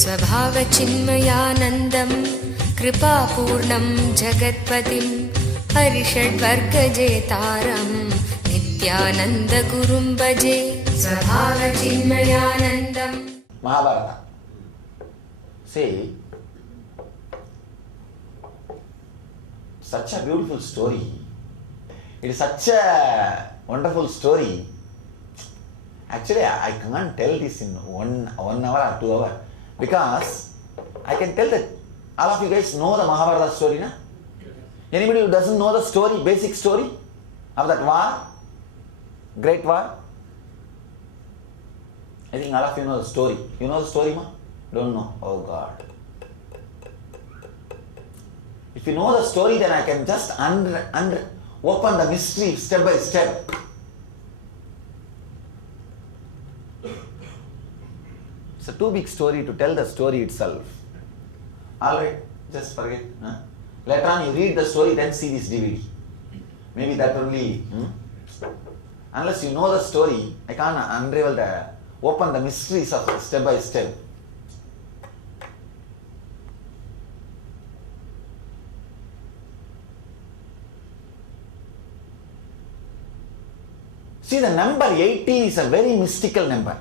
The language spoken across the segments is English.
स्वभावचिन्मयानन्दं कृपापूर्णं जगत्पतिं हरिषड्वर्गजेतारं नित्यानन्दगुरुं भजे स्वभावचिन्मयानन्दम्. Mahabharatha. See, such a beautiful story. It is such a wonderful story. Actually, I can't tell this in one hour or 2 hours because I can tell that all of you guys know the Mahabharata story, na? Anybody who doesn't know the story, basic story of that war, great war? I think all of you know the story. You know the story, ma? Don't know? Oh God. If you know the story, then I can just open the mystery step by step. It's a too big story to tell the story itself. Alright, just forget. Huh? Later on you read the story, then see this DVD. Maybe that only. Unless you know the story, I can't open the mysteries of step by step. See, the number 18 is a very mystical number.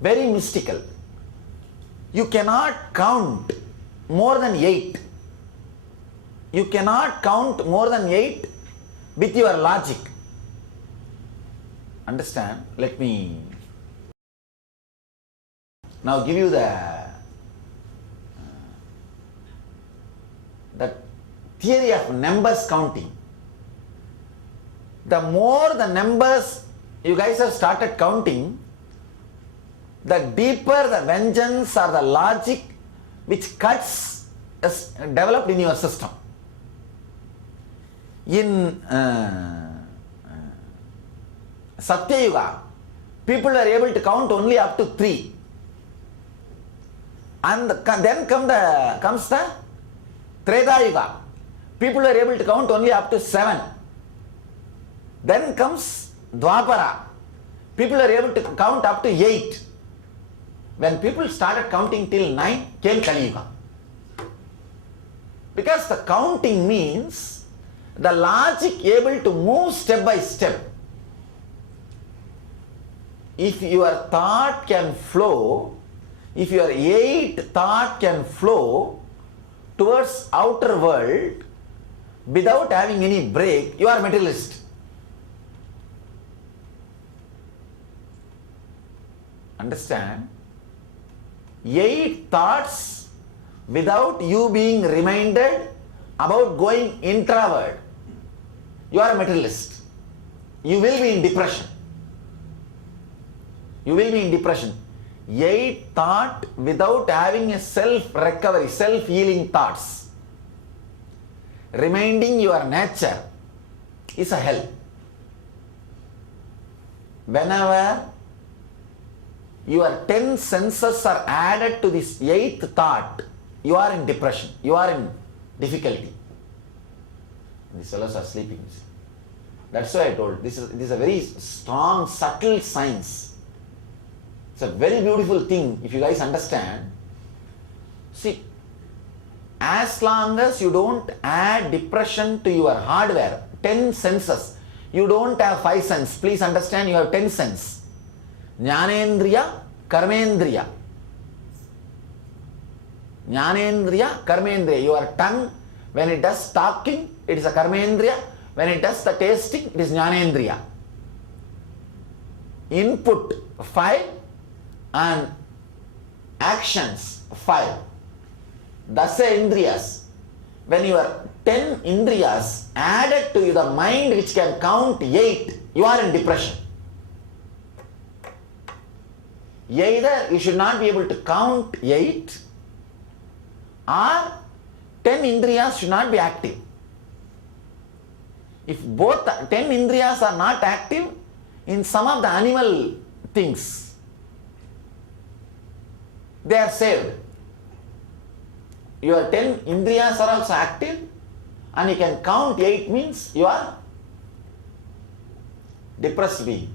Very mystical. You cannot count more than 8. You cannot count more than 8 with your logic. Understand? Let me now give you the theory of numbers counting. The more the numbers you guys have started counting, the deeper the vengeance or the logic which cuts is developed in your system. In Satya Yuga, people were able to count only up to 3. And then comes the Treta Yuga. People were able to count only up to 7. Then comes Dwapara. People were able to count up to 8. When people started counting till 9, came Kali Yuga. Because the counting means the logic able to move step by step. If your thought can flow, if your 8 thought can flow towards outer world without having any break, you are materialist. Understand? 8 thoughts without you being reminded about going introvert, you are a materialist. You will be in depression. You will be in depression. 8 thought without having a self-recovery, self-healing thoughts, reminding your nature is a hell. Whenever your 10 senses are added to this 8th thought, you are in depression, you are in difficulty. These fellows are sleeping. That's why I told, this is a very strong, subtle science. It's a very beautiful thing if you guys understand. See, as long as you don't add depression to your hardware, 10 senses, you don't have 5 senses. Please understand, you have 10 senses. Jnanendriya, Karmendriya. Jnanendriya, Karmendriya. Your tongue, when it does talking, it is a Karmendriya. When it does the tasting, it is Jnanendriya. Input 5 and actions 5. Dasa Indriyas. When your 10 Indriyas added to the mind which can count 8, you are in depression. Either you should not be able to count 8 or 10 Indriyas should not be active. If both 10 Indriyas are not active in some of the animal things, they are saved. Your 10 Indriyas are also active and you can count 8 means you are depressed being.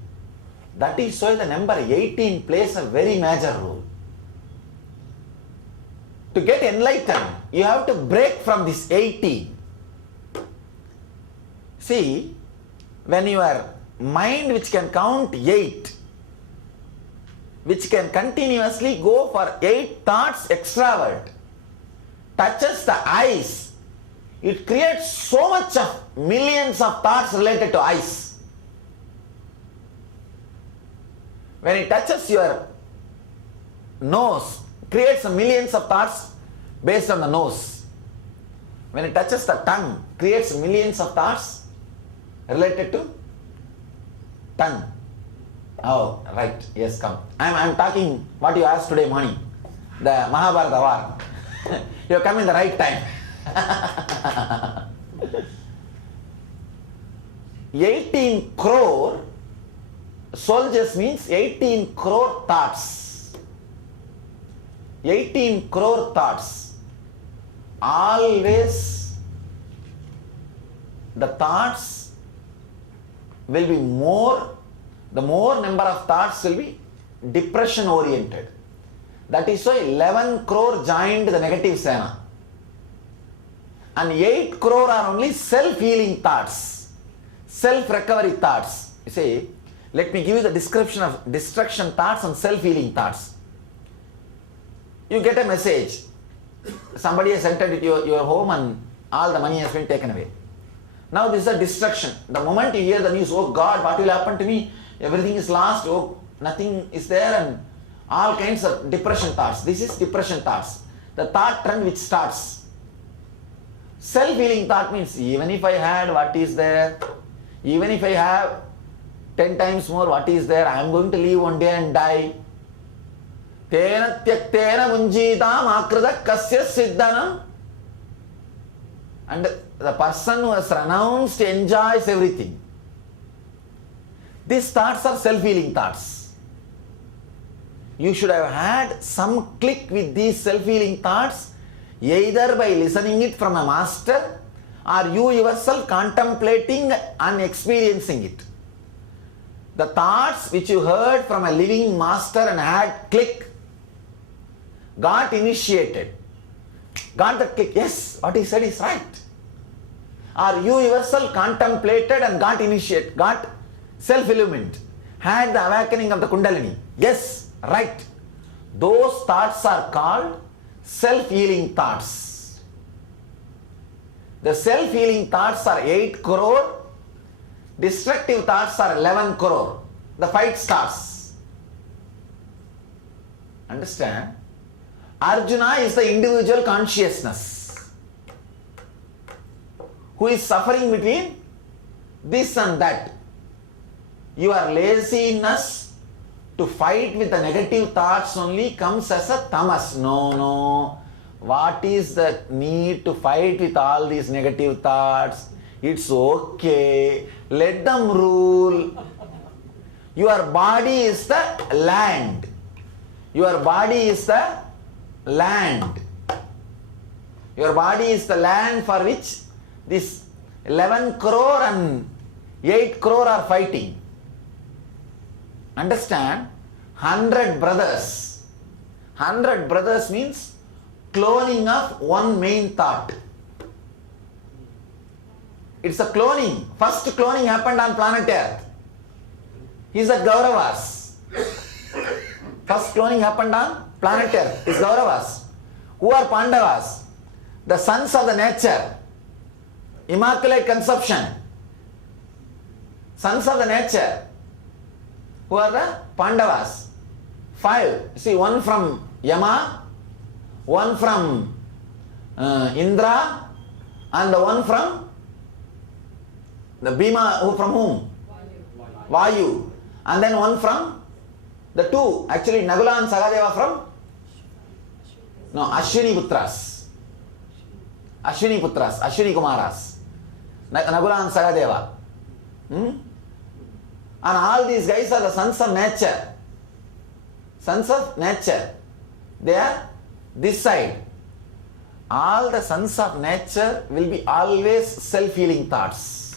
That is why the number 18 plays a very major role. To get enlightened, you have to break from this 18. See, when your mind which can count 8, which can continuously go for 8 thoughts extravert, touches the eyes, it creates so much of millions of thoughts related to eyes. When it touches your nose, creates millions of thoughts based on the nose. When it touches the tongue, creates millions of thoughts related to tongue. Oh, right. Yes, come. I'm talking what you asked today morning. The Mahabharatha war. You have come in the right time. 18 crore soldiers means 18 crore thoughts. 18 crore thoughts. Always the thoughts will be more, the more number of thoughts will be depression oriented. That is why 11 crore joined the negative Sena. And 8 crore are only self-healing thoughts, self-recovery thoughts. You see, let me give you the description of destruction thoughts and self-healing thoughts. You get a message. Somebody has entered your home and all the money has been taken away. Now this is a destruction. The moment you hear the news, oh God, what will happen to me? Everything is lost. Oh, nothing is there, and all kinds of depression thoughts. This is depression thoughts. The thought trend which starts. Self-healing thought means even if I had what is there, even if I have 10 times more what is there, I am going to live one day and die. Tena tyaktena munjitam akrita kasya siddhanam. And the person who has renounced enjoys everything. These thoughts are self-healing thoughts. You should have had some click with these self-healing thoughts, either by listening it from a master or you yourself contemplating and experiencing it. The thoughts which you heard from a living master and had click, got initiated, got the click, yes, what he said is right. Or you yourself contemplated and got initiated, got self-illumined, had the awakening of the Kundalini. Yes, right. Those thoughts are called self-healing thoughts. The self-healing thoughts are 8 crore, destructive thoughts are 11 crore. The fight starts. Understand? Arjuna is the individual consciousness who is suffering between this and that. Your laziness to fight with the negative thoughts only comes as a tamas. No. What is the need to fight with all these negative thoughts? It's okay. Let them rule. Your body is the land. Your body is the land. Your body is the land for which this 11 crore and 8 crore are fighting. Understand? 100 brothers. 100 brothers means cloning of one main thought. It's a cloning. First cloning happened on planet Earth. He's the Kauravas. First cloning happened on planet Earth. It's Kauravas. Who are Pandavas? The sons of the nature. Immaculate conception. Sons of the nature. Who are the Pandavas? 5. See, one from Yama, one from Indra, and the one from the Bhima, who from whom? Vayu. And then one from the 2. Actually, Nagula and Sagadeva from? No, Ashwini Putras. Ashwini Putras, Ashwini Kumaras. Nagula and Sagadeva. And all these guys are the sons of nature. Sons of nature. They are this side. All the sons of nature will be always self-healing thoughts.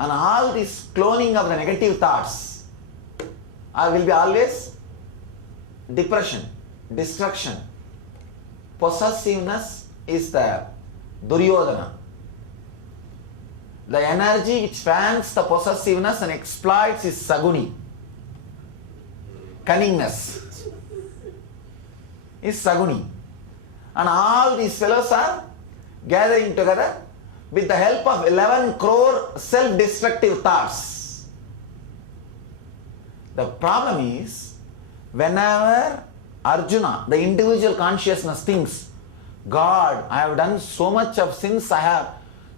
And all this cloning of the negative thoughts will be always depression, destruction, possessiveness is the Duryodhana. The energy which fans the possessiveness and exploits is Saguni. Cunningness is Saguni. And all these fellows are gathering together with the help of 11 crore self-destructive thoughts. The problem is, whenever Arjuna, the individual consciousness, thinks, God, I have done so much of sins, I have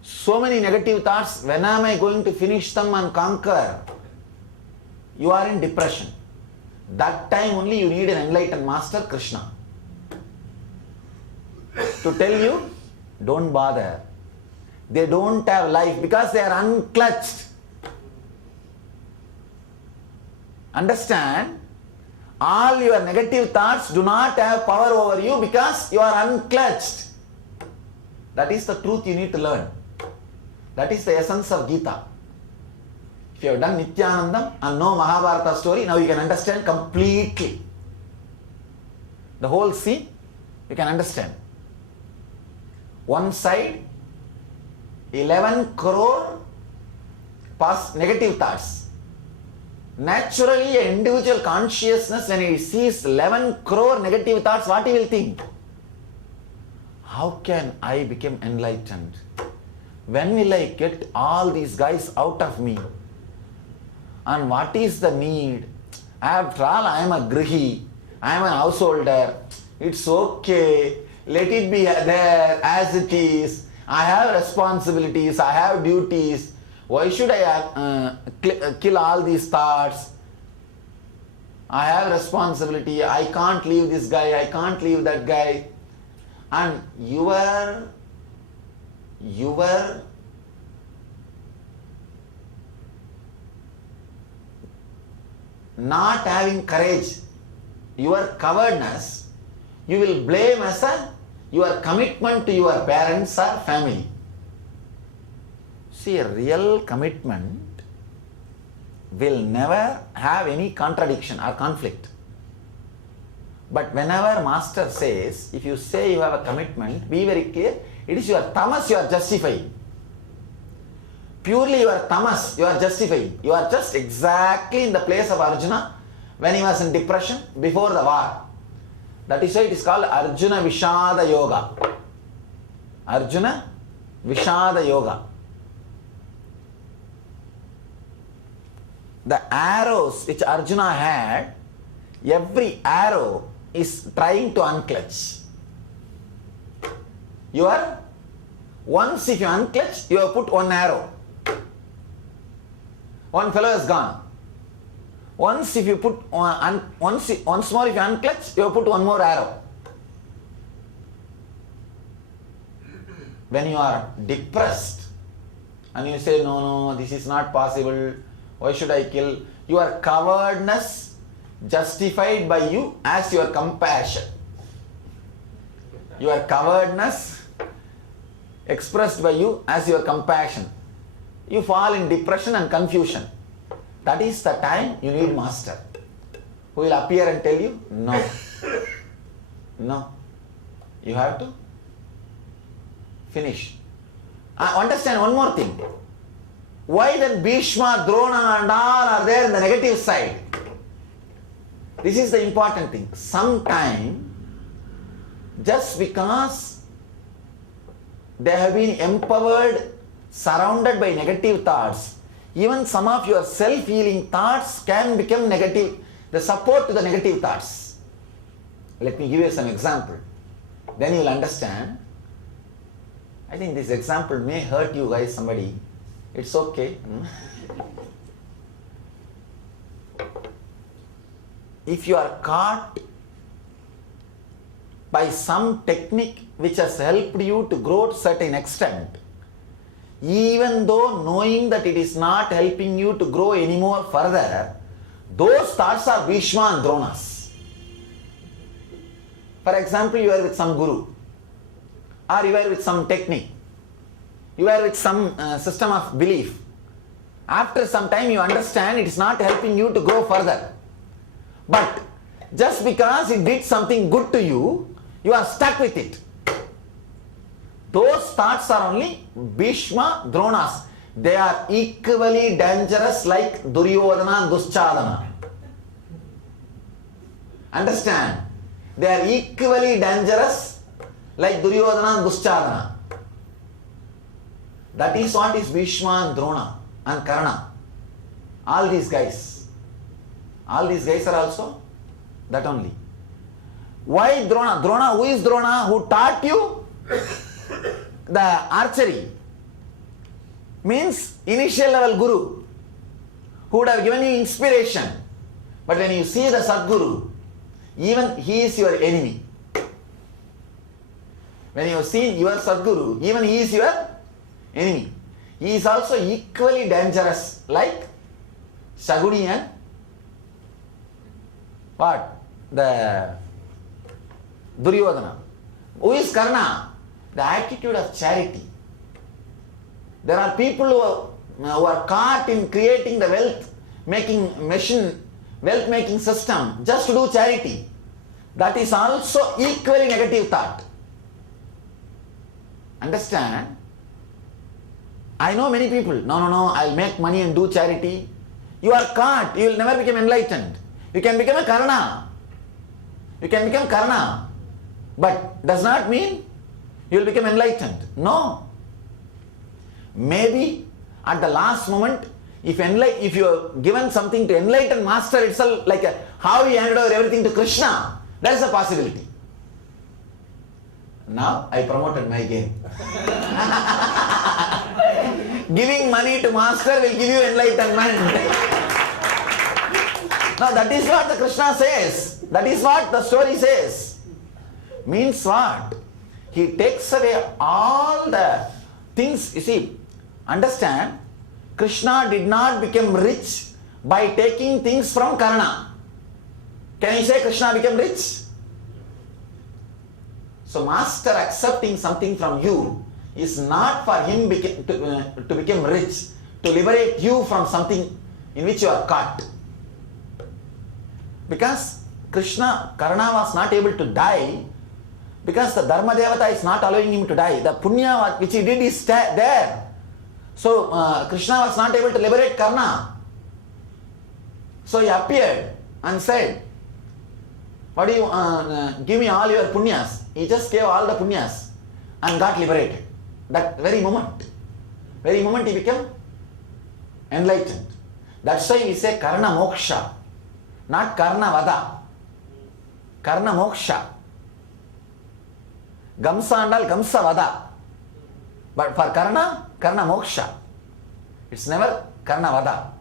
so many negative thoughts, when am I going to finish them and conquer? You are in depression. That time only you need an enlightened master, Krishna, to tell you, don't bother. They don't have life because they are unclutched. Understand? All your negative thoughts do not have power over you because you are unclutched. That is the truth you need to learn. That is the essence of Gita. If you have done Nithyanandam and know Mahabharata story, now you can understand completely. The whole scene, you can understand. One side, 11 crore negative thoughts. Naturally, an individual consciousness, when he sees 11 crore negative thoughts, what he will think? How can I become enlightened? When will I get all these guys out of me? And what is the need? After all, I am a grihi, I am an householder. It's okay. Let it be there as it is. I have responsibilities, I have duties. Why should I kill all these thoughts? I have responsibility. I can't leave this guy, I can't leave that guy. And your not having courage, your cowardness, you will blame as your commitment to your parents or family. See, a real commitment will never have any contradiction or conflict. But whenever master says, if you say you have a commitment, be very clear, it is your tamas you are justifying. Purely your tamas you are justifying. You are just exactly in the place of Arjuna when he was in depression before the war. That is why it is called Arjuna Vishada Yoga. Arjuna Vishada Yoga. The arrows which Arjuna had, every arrow is trying to unclutch. Once if you unclutch, you have put one arrow. One fellow is gone. Once if you put once more if you unclutch, you have put one more arrow. When you are depressed and you say, no, this is not possible, why should I kill? Your cowardness justified by you as your compassion. Your cowardness expressed by you as your compassion. You fall in depression and confusion. That is the time you need master who will appear and tell you, no. No. You have to finish. Understand one more thing. Why then Bhishma, Drona and all are there in the negative side? This is the important thing. Sometimes, just because they have been empowered, surrounded by negative thoughts, even some of your self-healing thoughts can become negative, the support to the negative thoughts. Let me give you some example. Then you will understand. I think this example may hurt you guys, somebody. It's okay. If you are caught by some technique which has helped you to grow to a certain extent, even though knowing that it is not helping you to grow anymore further, those thoughts are Bhishma and Dronas. For example, you are with some guru, or you are with some technique, you are with some system of belief. After some time you understand it is not helping you to grow further. But just because it did something good to you, You are stuck with it. Those thoughts are only Bhishma, Dronas. They are equally dangerous like Duryodhana and Duschadana. Understand? They are equally dangerous like Duryodhana and Duschadana. That is what is Bhishma and Drona and Karna. All these guys. All these guys are also that only. Why Drona? Drona, who is Drona? Who taught you the archery? Means initial level guru who would have given you inspiration. But when you see the Sadguru, even he is your enemy. When you see your Sadguru, even he is your enemy. He is also equally dangerous like Shaguni and what? The Duryodhana. Who is Karna? The attitude of charity. There are people who are caught in creating the wealth making system just to do charity. That is also equally negative thought. Understand? I know many people, no, I'll make money and do charity. You are caught, you will never become enlightened. You can become a Karna. You can become Karna. But does not mean you will become enlightened. No. Maybe at the last moment, if you are given something to enlighten master itself, like how he handed over everything to Krishna, that is a possibility. Now I promoted my game. Giving money to master will give you enlightenment. Now that is what the Krishna says. That is what the story says. Means what? He takes away all the things. You see, understand, Krishna did not become rich by taking things from Karna. Can you say Krishna became rich? So master accepting something from you is not for him to become rich, to liberate you from something in which you are caught. Because Karna was not able to die, because the Dharma Devata is not allowing him to die. The Punya which he did is there. So Krishna was not able to liberate Karna. So he appeared and said, what do you give me all your punyas? He just gave all the punyas and got liberated. That very moment he became enlightened. That's why we say Karna Moksha, not Karna Vada. Karna Moksha. Gamsa andal Gamsa Vada. But for Karna Moksha. It's never Karna Vada.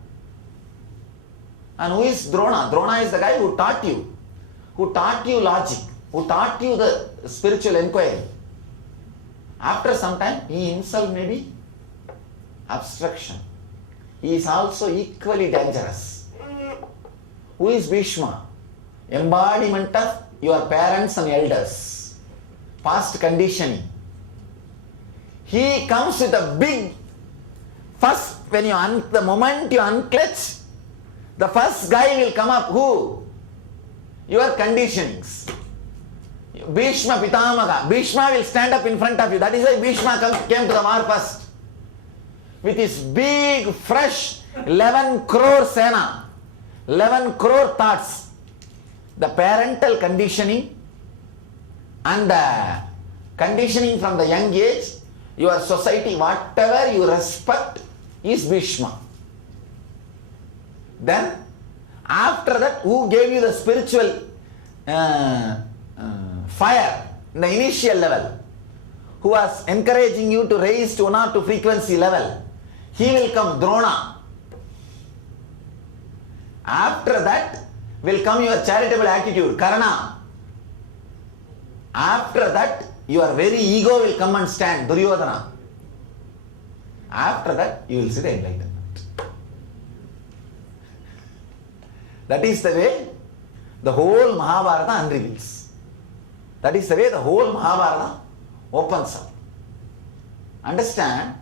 And who is Drona? Drona is the guy who taught you logic, who taught you the spiritual inquiry. After some time, he himself may be abstraction. He is also equally dangerous. Who is Bhishma? Embodiment of your parents and elders. Past conditioning. He comes with a big, first when the moment you unclutch, the first guy will come up. Who? Your conditionings. Bhishma Pitamaga. Bhishma will stand up in front of you. That is why Bhishma came to the war first. With his big, fresh 11 crore Sena. 11 crore thoughts. The parental conditioning and the conditioning from the young age, your society, whatever you respect is Bhishma. Then, after that, who gave you the spiritual fire in the initial level? Who was encouraging you to raise to 1 or 2 frequency level? He will come, Drona. After that will come your charitable attitude, Karna. After that, your very ego will come and stand, Duryodhana. After that, you will see the enlightenment. That is the way the whole Mahabharata unreveals. That is the way the whole Mahabharata opens up. Understand?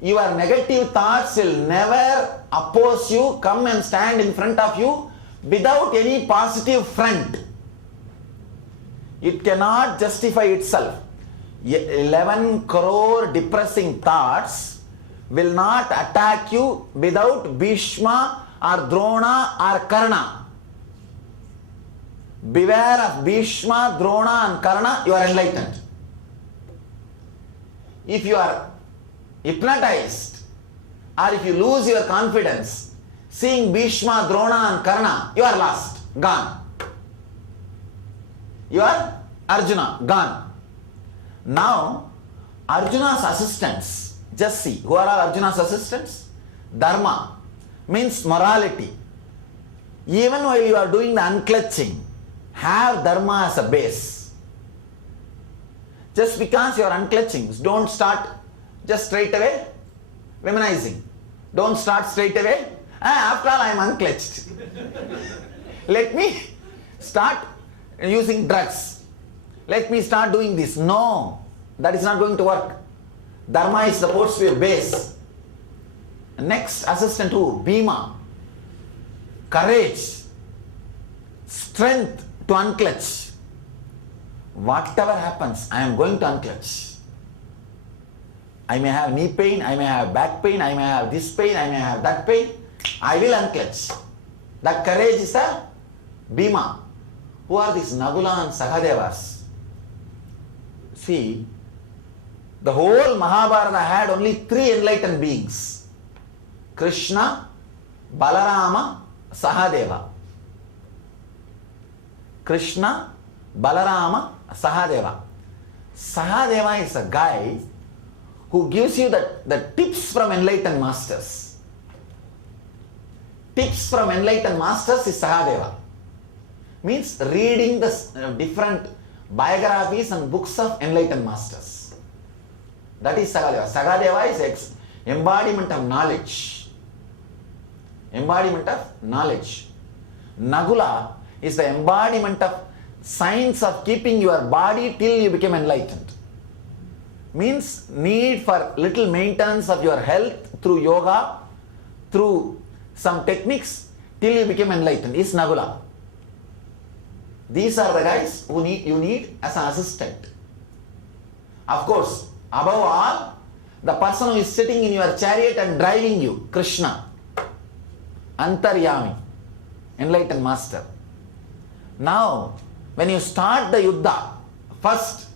Your negative thoughts will never oppose you, come and stand in front of you without any positive front. It cannot justify itself. 11 crore depressing thoughts will not attack you without Bhishma or Drona or Karna. Beware of Bhishma, Drona and Karna, you are enlightened. If you are hypnotized or if you lose your confidence seeing Bhishma, Drona and Karna, you are lost, gone. You are Arjuna, gone. Now, Arjuna's assistants, just see, who are all Arjuna's assistants? Dharma means morality. Even while you are doing the unclutching, have Dharma as a base. Just because you are unclutching, don't start just straight away womanizing. Don't start straight away, after all I am unclutched. Let me start using drugs. Let me start doing this. No, that is not going to work. Dharma is supposed to be a base. Next assistant who? Bhima. Courage, strength to unclutch. Whatever happens, I am going to unclutch. I may have knee pain, I may have back pain, I may have this pain, I may have that pain. I will unclutch. That courage is a Bhima. Who are these Nagula and Sahadevas? See, the whole Mahabharata had only 3 enlightened beings. Krishna, Balarama, Sahadeva. Krishna, Balarama, Sahadeva. Sahadeva is a guy who gives you the tips from enlightened masters. Tips from enlightened masters is Sahadeva. Means reading the different biographies and books of enlightened masters. That is Sahadeva. Sahadeva is embodiment of knowledge. Embodiment of knowledge. Nagula is the embodiment of science of keeping your body till you become enlightened. Means need for little maintenance of your health through yoga, through some techniques till you become enlightened is Nagula. These are the guys who you need as an assistant. Of course, above all, the person who is sitting in your chariot and driving you, Krishna, Antaryami, enlightened master. Now, when you start the Yuddha, first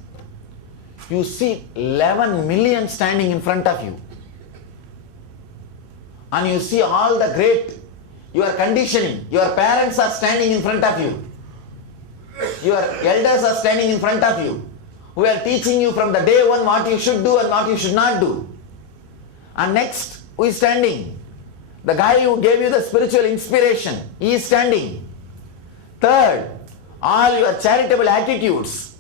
you see 11 million standing in front of you. And you see all the great, your conditioning, your parents are standing in front of you. Your elders are standing in front of you, who are teaching you from the day one what you should do and what you should not do. And next, who is standing? The guy who gave you the spiritual inspiration, he is standing. Third, all your charitable attitudes,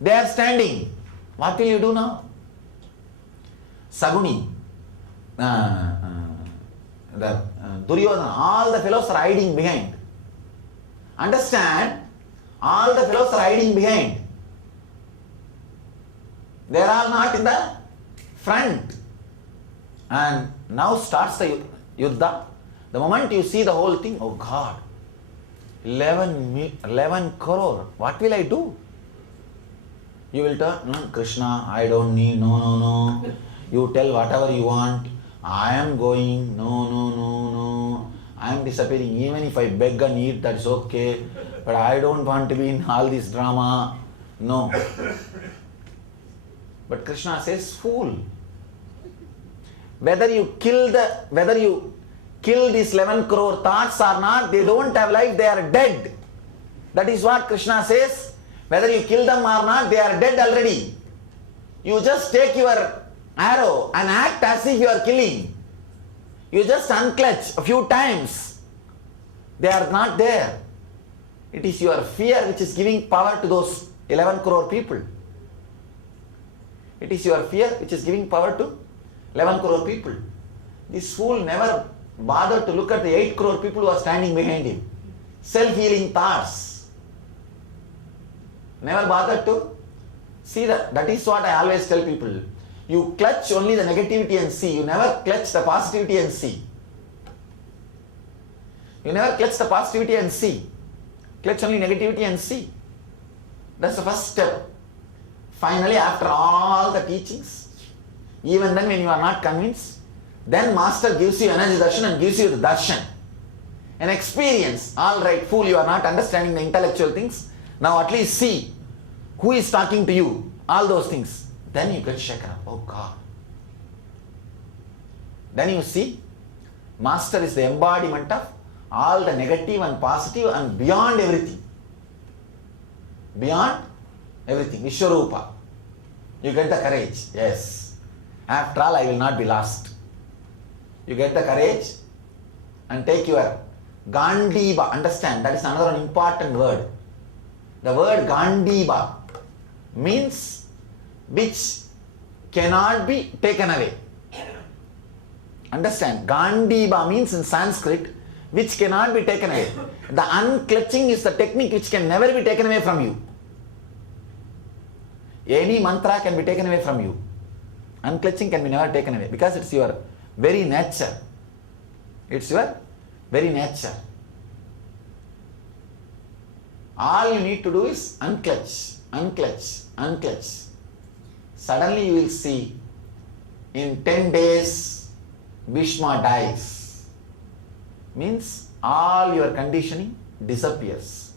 they are standing. What will you do now? Saguni, Duryodhana, all the fellows are hiding behind. Understand? All the fellows are hiding behind. They are all not in the front. And now starts the Yuddha. The moment you see the whole thing, oh God, 11 crore, what will I do? You will tell, no, Krishna, I don't need, no. You tell whatever you want. I am going, no. I am disappearing. Even if I beg and eat, that's okay. But I don't want to be in all this drama. No. But Krishna says, fool. Whether you kill these 11 crore thoughts or not, they don't have life, they are dead. That is what Krishna says. Whether you kill them or not, they are dead already. You just take your arrow and act as if you are killing. You just unclutch a few times. They are not there. It is your fear which is giving power to those 11 crore people. It is your fear which is giving power to 11 crore people. This fool never bothered to look at the 8 crore people who are standing behind him. Self-healing thoughts. Never bothered to see that. That is what I always tell people. You clutch only the negativity and see. You never clutch the positivity and see. You never clutch the positivity and see. Clutch only negativity and see. That's the first step. Finally, after all the teachings, even then when you are not convinced, then Master gives you energy darshan and gives you the darshan. An experience. All right, fool, you are not understanding the intellectual things. Now at least see who is talking to you. All those things. Then you get shaken up. Oh God. Then you see, Master is the embodiment of all the negative and positive and beyond everything. Beyond everything. Vishwarupa. You get the courage. Yes. After all, I will not be lost. You get the courage and take your Gandiva. Understand, that is another important word. The word Gandiva means which cannot be taken away. Understand, Gandiva means in Sanskrit which cannot be taken away. The unclutching is the technique which can never be taken away from you. Any mantra can be taken away from you. Unclutching can be never taken away because it's your very nature. It's your very nature. All you need to do is unclutch, unclutch, unclutch. Suddenly you will see in 10 days Bhishma dies. Means all your conditioning disappears.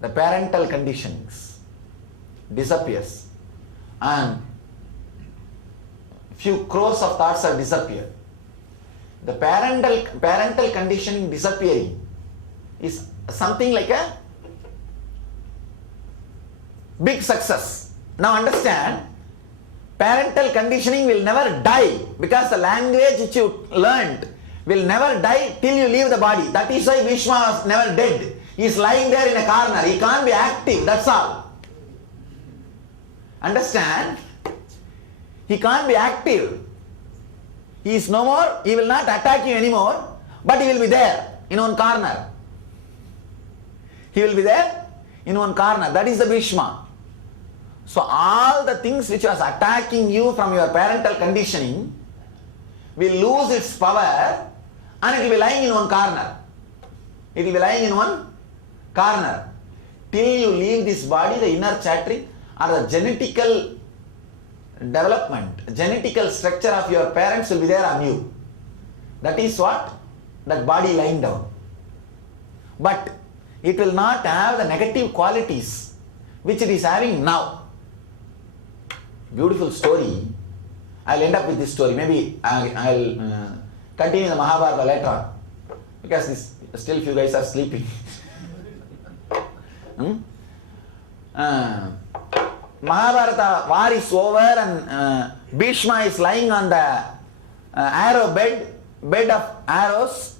The parental conditionings disappears. And few crores of thoughts have disappeared. The parental conditioning disappearing is something like a big success. Now understand, parental conditioning will never die because the language which you learned will never die till you leave the body. That is why Bhishma was never dead. He is lying there in a corner. He can't be active. That's all. Understand? He can't be active. He is no more. He will not attack you anymore. But he will be there in one corner. He will be there in one corner. That is the Bhishma. So all the things which was attacking you from your parental conditioning will lose its power and it will be lying in one corner. It will be lying in one corner. Till you leave this body, the inner chattering or the genetical development, genetical structure of your parents will be there on you. That is what? That body lying down. But it will not have the negative qualities which it is having now. Beautiful story. I'll end up with this story. Maybe I'll continue the Mahabharata later on. Because this, still few guys are sleeping. Mahabharata war is over and Bhishma is lying on the arrow bed of arrows,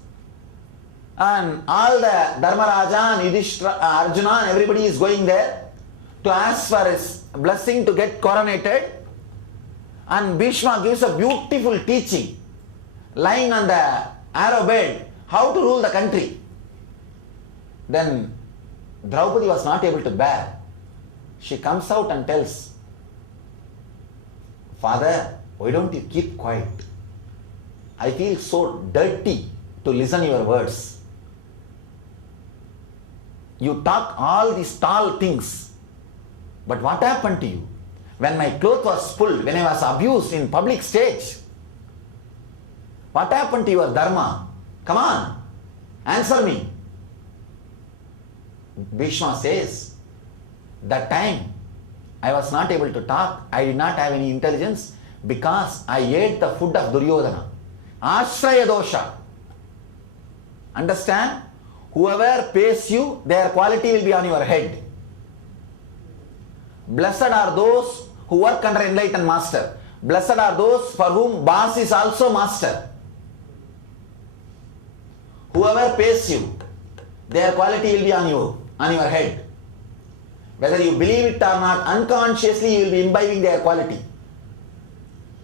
and all the Dharmaraja and Yudhishthira, Arjuna and everybody is going there to ask for his blessing to get coronated, and Bhishma gives a beautiful teaching lying on the arrow bed how to rule the country. Then Draupadi was not able to bear. She comes out and tells, "Father, why don't you keep quiet? I feel so dirty to listen your words. You talk all these tall things, but what happened to you? When my cloth was pulled, when I was abused in public stage, what happened to your dharma? Come on, answer me." Bhishma says, "That time I was not able to talk. I did not have any intelligence because I ate the food of Duryodhana. Ashraya dosha. Understand? Whoever pays you, their quality will be on your head. Blessed are those who work under enlightened master. Blessed are those for whom boss is also master. Whoever pays you, their quality will be on you, on your head. Whether you believe it or not, unconsciously you will be imbibing their quality.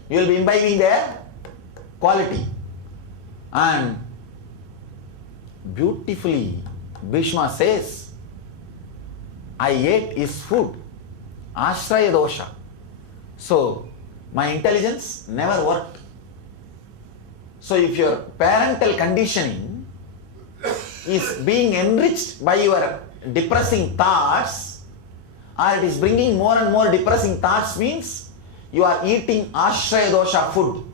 You will be imbibing their quality." And beautifully Bhishma says, "I ate his food, ashraya dosha. So my intelligence never worked." So if your parental conditioning is being enriched by your depressing thoughts, or it is bringing more and more depressing thoughts means you are eating ashraya dosha food.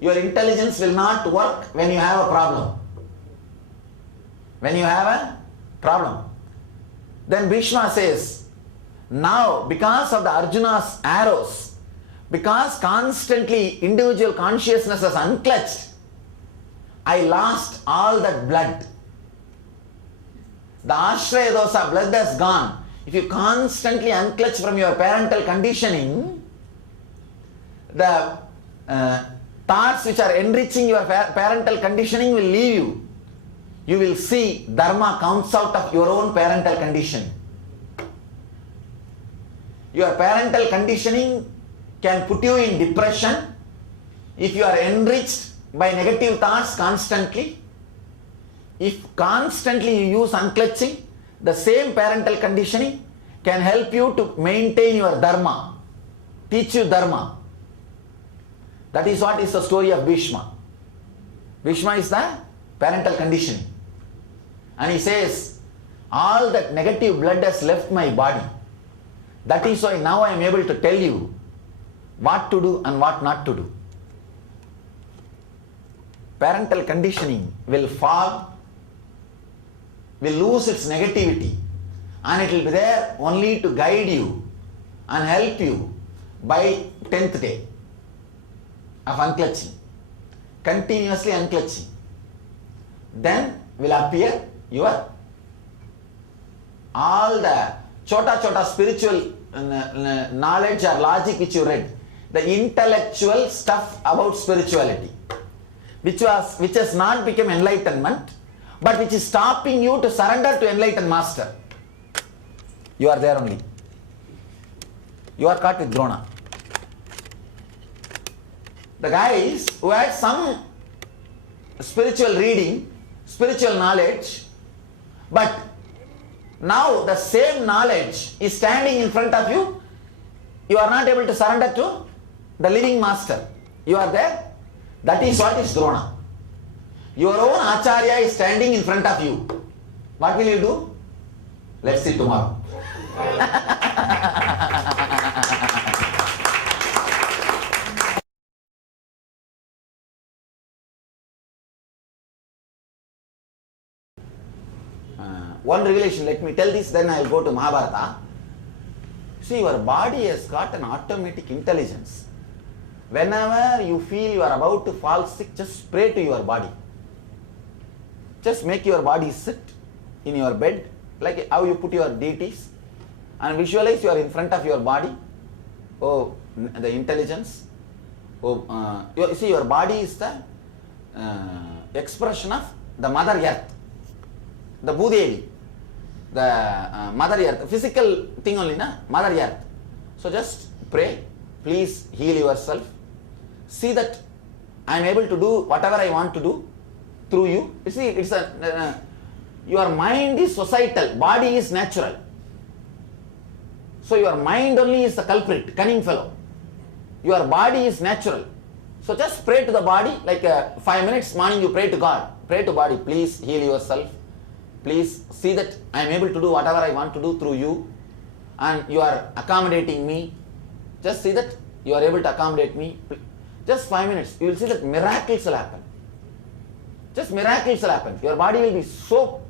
Your intelligence will not work when you have a problem. When you have a problem. Then Bhishma says, now because of the Arjuna's arrows, because constantly individual consciousness is unclutched, I lost all that blood. The ashraya dosa blood has gone. If you constantly unclutch from your parental conditioning, the thoughts which are enriching your parental conditioning will leave you. You will see dharma comes out of your own parental conditioning. Your parental conditioning can put you in depression if you are enriched by negative thoughts constantly. If constantly you use unclutching, the same parental conditioning can help you to maintain your dharma, teach you dharma. That is what is the story of Bhishma. Bhishma is the parental conditioning. And he says, all that negative blood has left my body. That is why now I am able to tell you what to do and what not to do. Parental conditioning will fall, will lose its negativity, and it will be there only to guide you and help you by 10th day of unclutching, continuously unclutching. Then will appear your all the chota spiritual knowledge or logic which you read, the intellectual stuff about spirituality, which has not become enlightenment, but which is stopping you to surrender to enlightened master. You are there only. You are caught with Drona. The guys who had some spiritual reading, spiritual knowledge, but now the same knowledge is standing in front of you, you are not able to surrender to the living master. You are there. That is what is Drona. Your own Acharya is standing in front of you. What will you do? Let's see tomorrow. One revelation, let me tell this, then I will go to Mahabharata. See, your body has got an automatic intelligence. Whenever you feel you are about to fall sick, just pray to your body. Just make your body sit in your bed, like how you put your deities, and visualize you are in front of your body. Oh, the intelligence. Oh, you see, your body is the expression of the Mother Earth, the Bhudevi, the Mother Earth, physical thing only, na? Mother Earth. So just pray, please heal yourself. See that I am able to do whatever I want to do through you. You see, it's your mind is societal, body is natural. So your mind only is the culprit, cunning fellow. Your body is natural. So just pray to the body, like 5 minutes morning you pray to God. Pray to body, please heal yourself. Please see that I am able to do whatever I want to do through you, and you are accommodating me. Just see that you are able to accommodate me. Just 5 minutes, you will see that miracles will happen. Just miracles will happen. Your body will be so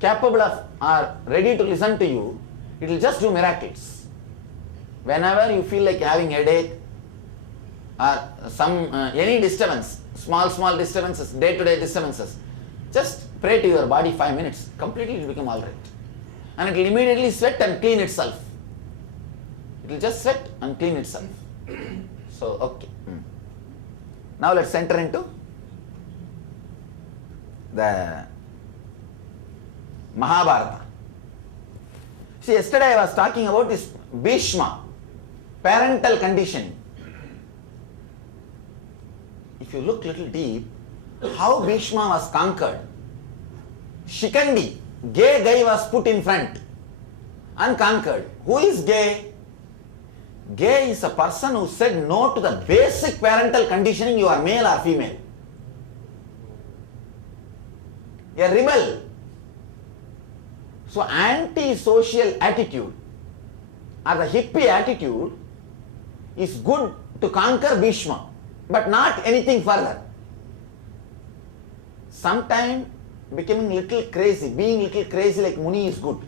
capable of or ready to listen to you, it will just do miracles. Whenever you feel like having headache or some any disturbance, small disturbances, day-to-day disturbances, just pray to your body 5 minutes, completely it will become alright. And it will immediately sweat and clean itself. It will just sweat and clean itself. So, okay. Now let's enter into the Mahabharata. See, yesterday I was talking about this Bhishma, parental conditioning. If you look little deep, how Bhishma was conquered. Shikandi, gay guy was put in front and conquered. Who is gay? Gay is a person who said no to the basic parental conditioning, you are male or female. A rebel. So anti-social attitude or the hippie attitude is good to conquer Bhishma, but not anything further. Sometimes becoming little crazy, being little crazy like Muni is good.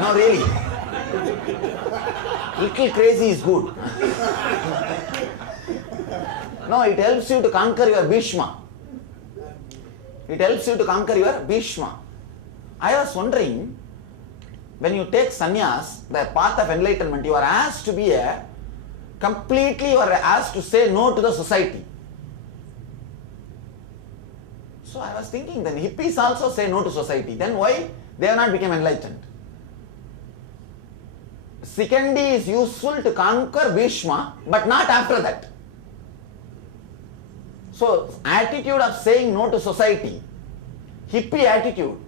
No, really. Little crazy is good. No, it helps you to conquer your Bhishma. It helps you to conquer your Bhishma. I was wondering, when you take sannyas, the path of enlightenment, you are asked to be completely, you are asked to say no to the society. So I was thinking, then hippies also say no to society. Then why they have not become enlightened? Sikandi is useful to conquer Bhishma, but not after that. So attitude of saying no to society, hippie attitude,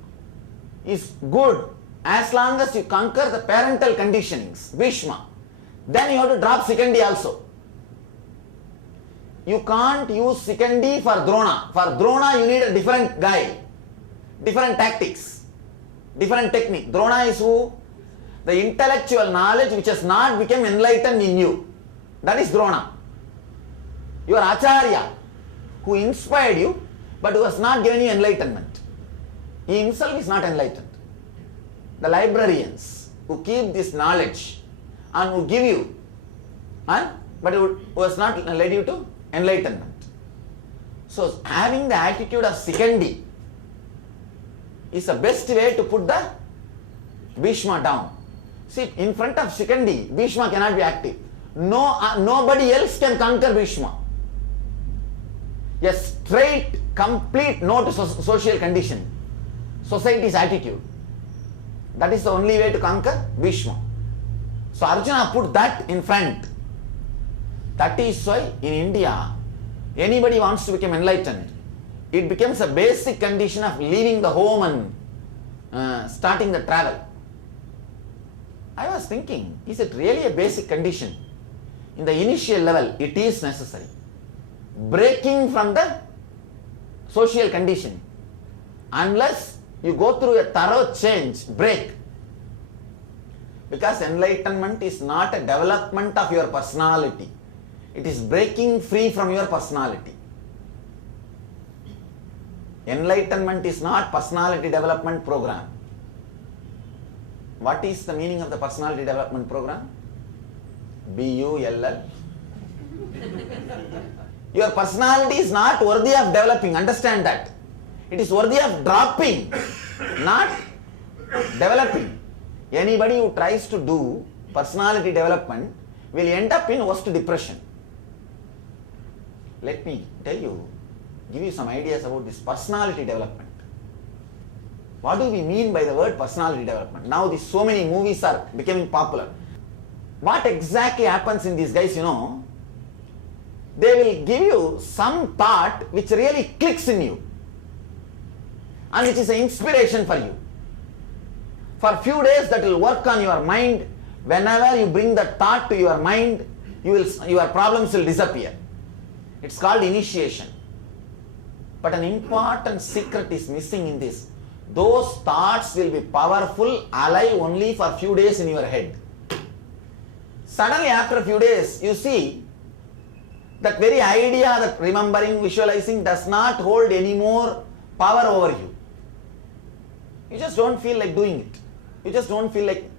is good as long as you conquer the parental conditionings, Bhishma. Then you have to drop Sikandi also. You can't use Sikandi for Drona. For Drona you need a different guy, different tactics, different technique. Drona is who? The intellectual knowledge which has not become enlightened in you. That is Drona. Your Acharya who inspired you but who has not given you enlightenment. He himself is not enlightened. The librarians who keep this knowledge and who give you, but who has not led you to enlightenment. So having the attitude of Sikandi is the best way to put the Bhishma down. See, in front of Sikandi, Bhishma cannot be active. Nobody else can conquer Bhishma. A straight, complete no to social condition, society's attitude. That is the only way to conquer Bhishma. So Arjuna put that in front. That is why in India, anybody wants to become enlightened, it becomes a basic condition of leaving the home and starting the travel. I was thinking, is it really a basic condition? In the initial level, it is necessary. Breaking from the social condition. Unless you go through a thorough change, break. Because enlightenment is not a development of your personality. It is breaking free from your personality. Enlightenment is not personality development program. What is the meaning of the personality development program? BULL. Your personality is not worthy of developing, understand that. It is worthy of dropping, not developing. Anybody who tries to do personality development will end up in worst depression. Let me tell you, give you some ideas about this personality development. What do we mean by the word personality development? Now these so many movies are becoming popular. What exactly happens in these guys, they will give you some thought which really clicks in you and which is an inspiration for you. For a few days that will work on your mind. Whenever you bring that thought to your mind, your problems will disappear. It's called initiation. But an important secret is missing in this. Those thoughts will be powerful, alive only for a few days in your head. Suddenly after a few days, you see that very idea that remembering, visualizing does not hold any more power over you. You just don't feel like doing it. You just don't feel like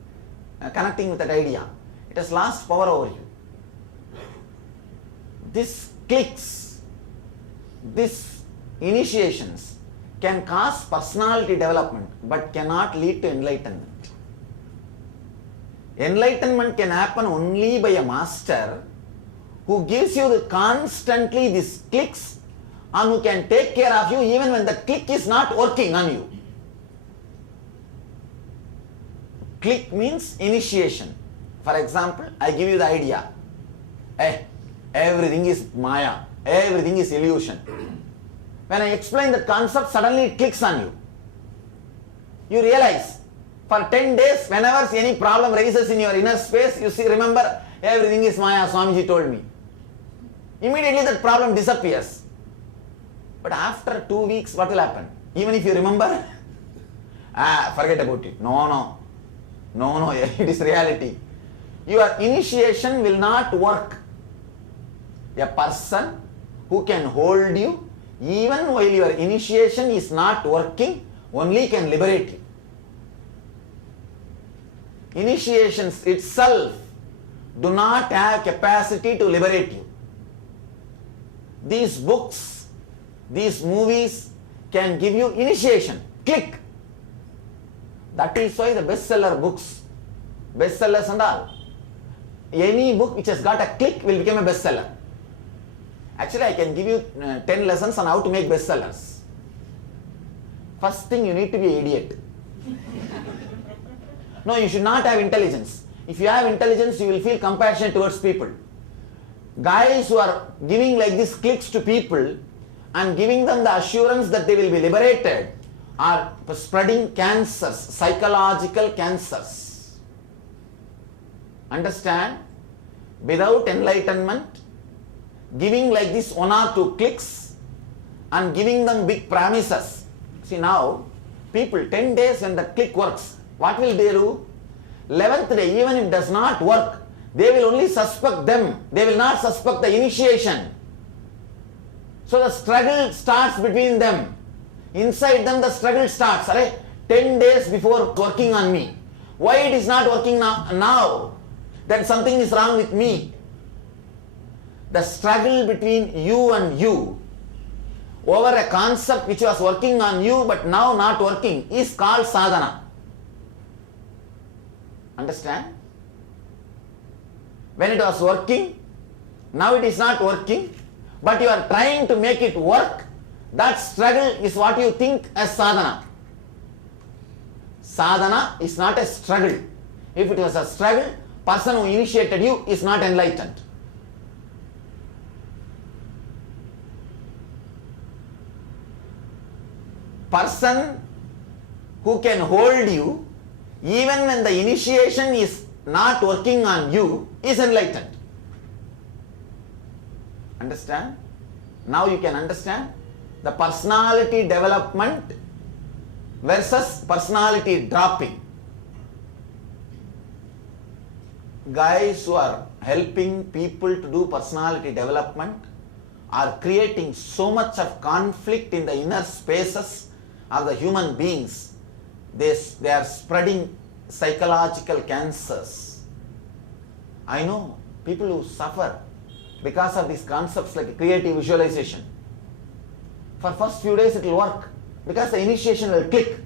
connecting with that idea. It has lost power over you. This clicks, these initiations can cause personality development but cannot lead to enlightenment. Enlightenment can happen only by a master who gives you constantly these clicks and who can take care of you even when the click is not working on you. Click means initiation. For example, I give you the idea. Everything is Maya. Everything is illusion. When I explain that concept, suddenly it clicks on you. You realize, for 10 days, whenever any problem rises in your inner space, you see, remember, everything is Maya, Swamiji told me. Immediately that problem disappears. But after 2 weeks, what will happen? Even if you remember, Forget about it. No, it is reality. Your initiation will not work. A person who can hold you even while your initiation is not working only can liberate you. Initiations itself do not have capacity to liberate you. These books, these movies can give you initiation. Click. That is why the bestseller books, bestsellers and all, any book which has got a click will become a bestseller. Actually, I can give you 10 lessons on how to make bestsellers. First thing, you need to be an idiot. No, you should not have intelligence. If you have intelligence, you will feel compassion towards people. Guys who are giving like this clicks to people and giving them the assurance that they will be liberated are spreading cancers, psychological cancers. Understand? Without enlightenment, giving like this 1 or 2 clicks and giving them big promises. See now, people 10 days when the click works, what will they do? 11th day, even if it does not work, they will only suspect them. They will not suspect the initiation. So the struggle starts between them. Inside them the struggle starts. 10 days before working on me. Why it is not working now? Then something is wrong with me. The struggle between you and you over a concept which was working on you but now not working is called sadhana. Understand? When it was working, now it is not working, but you are trying to make it work, that struggle is what you think as sadhana. Sadhana is not a struggle. If it was a struggle, person who initiated you is not enlightened. Person who can hold you even when the initiation is not working on you is enlightened. Understand? Now you can understand the personality development versus personality dropping. Guys who are helping people to do personality development are creating so much of conflict in the inner spaces of the human beings. They are spreading psychological cancers. I know people who suffer because of these concepts like creative visualization. For first few days it will work because the initiation will click.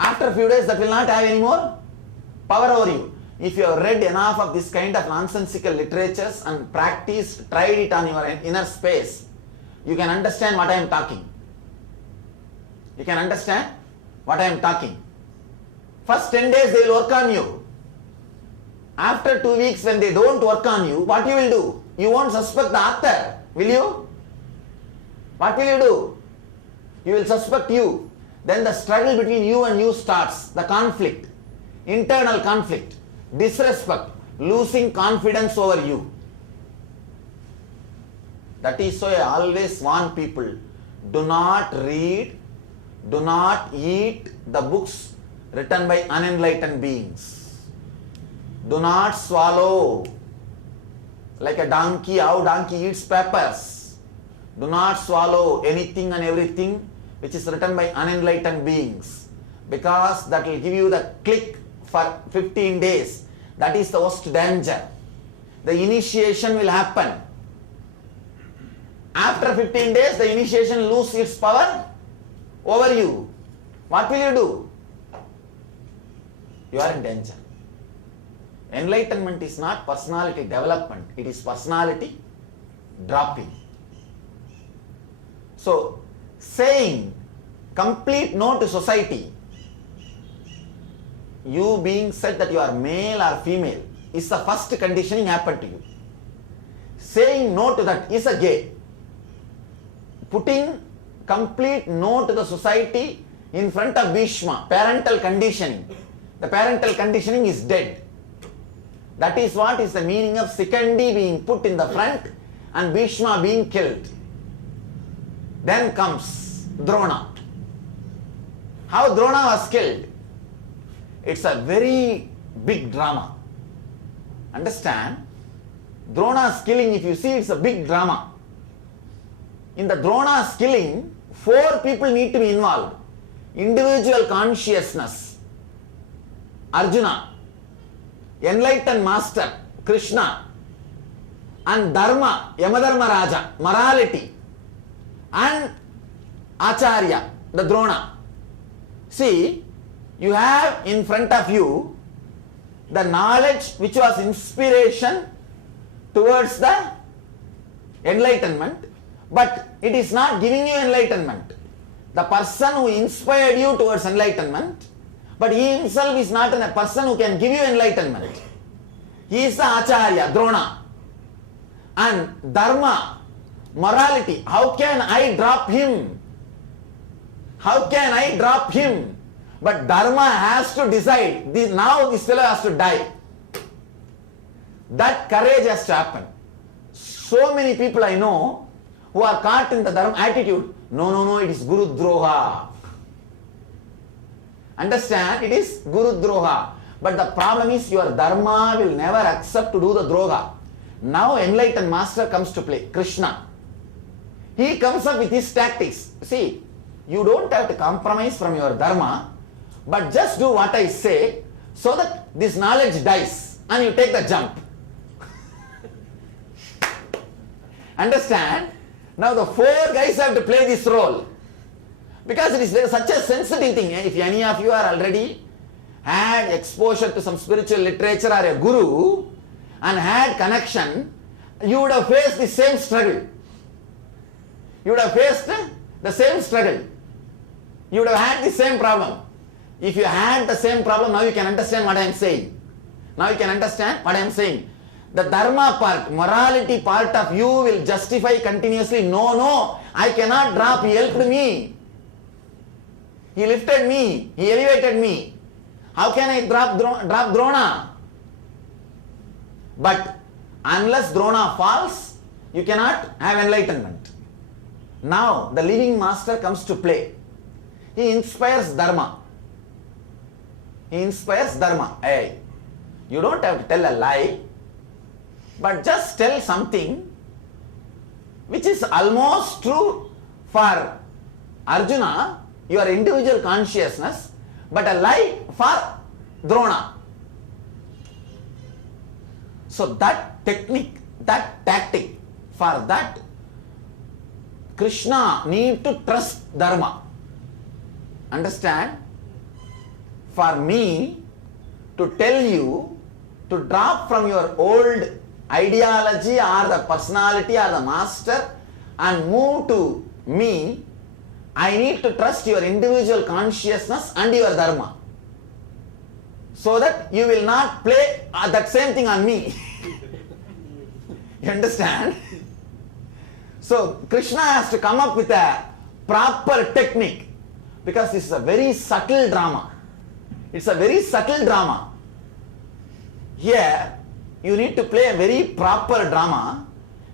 After a few days that will not have any more power over you. If you have read enough of this kind of nonsensical literatures and practiced, tried it on your inner space, you can understand what I am talking. You can understand what I am talking. First 10 days they will work on you. After 2 weeks when they don't work on you, what you will do? You won't suspect the author, will you? What will you do? You will suspect you. Then the struggle between you and you starts, the conflict, internal conflict, disrespect, losing confidence over you. That is why I always warn people, do not read, do not eat the books written by unenlightened beings. Do not swallow like a donkey, how donkey eats peppers. Do not swallow anything and everything which is written by unenlightened beings, because that will give you the click for 15 days. That is the worst danger. The initiation will happen. After 15 days, the initiation loses its power over you. What will you do? You are in danger. Enlightenment is not personality development, it is personality dropping. So, saying complete no to society, you being said that you are male or female, is the first conditioning happened to you. Saying no to that is a gay. Putting complete no to the society in front of Bhishma, parental conditioning. The parental conditioning is dead. That is what is the meaning of Sikandi being put in the front and Bhishma being killed. Then comes Drona. How Drona was killed? It's a very big drama. Understand? Drona's killing, if you see, it's a big drama. In the Drona's killing, 4 people need to be involved. Individual consciousness, Arjuna, enlightened master, Krishna, and Dharma, Yamadharma Raja, morality, and Acharya, the Drona. See, you have in front of you the knowledge which was inspiration towards the enlightenment, but it is not giving you enlightenment. The person who inspired you towards enlightenment, but he himself is not a person who can give you enlightenment. He is the Acharya, Drona. And Dharma, morality, how can I drop him? How can I drop him? But Dharma has to decide, now this fellow has to die. That courage has to happen. So many people I know who are caught in the Dharma attitude, no, it is Guru Droha. Understand, it is Guru Droha. But the problem is your Dharma will never accept to do the Droha. Now enlightened master comes to play, Krishna. He comes up with his tactics. See, you don't have to compromise from your Dharma, but just do what I say so that this knowledge dies and you take the jump. Understand? Now the 4 guys have to play this role. Because it is such a sensitive thing. If any of you are already had exposure to some spiritual literature or a guru and had connection, you would have faced the same struggle. You would have faced the same struggle. You would have had the same problem. If you had the same problem, now you can understand what I am saying. Now you can understand what I am saying. The Dharma part, morality part of you will justify continuously, no, I cannot drop, he helped me. He lifted me, he elevated me. How can I drop Drona? But unless Drona falls, you cannot have enlightenment. Now the living master comes to play. He inspires Dharma. He inspires Dharma. Hey, you don't have to tell a lie, but just tell something which is almost true for Arjuna, your individual consciousness, but a lie for Drona. So that technique, that tactic, for that Krishna need to trust Dharma. Understand? For me to tell you to drop from your old ideology or the personality or the master and move to me, I need to trust your individual consciousness and your Dharma, so that you will not play that same thing on me. You understand? So Krishna has to come up with a proper technique, because this is a very subtle drama. It's a very subtle drama. Here you need to play a very proper drama.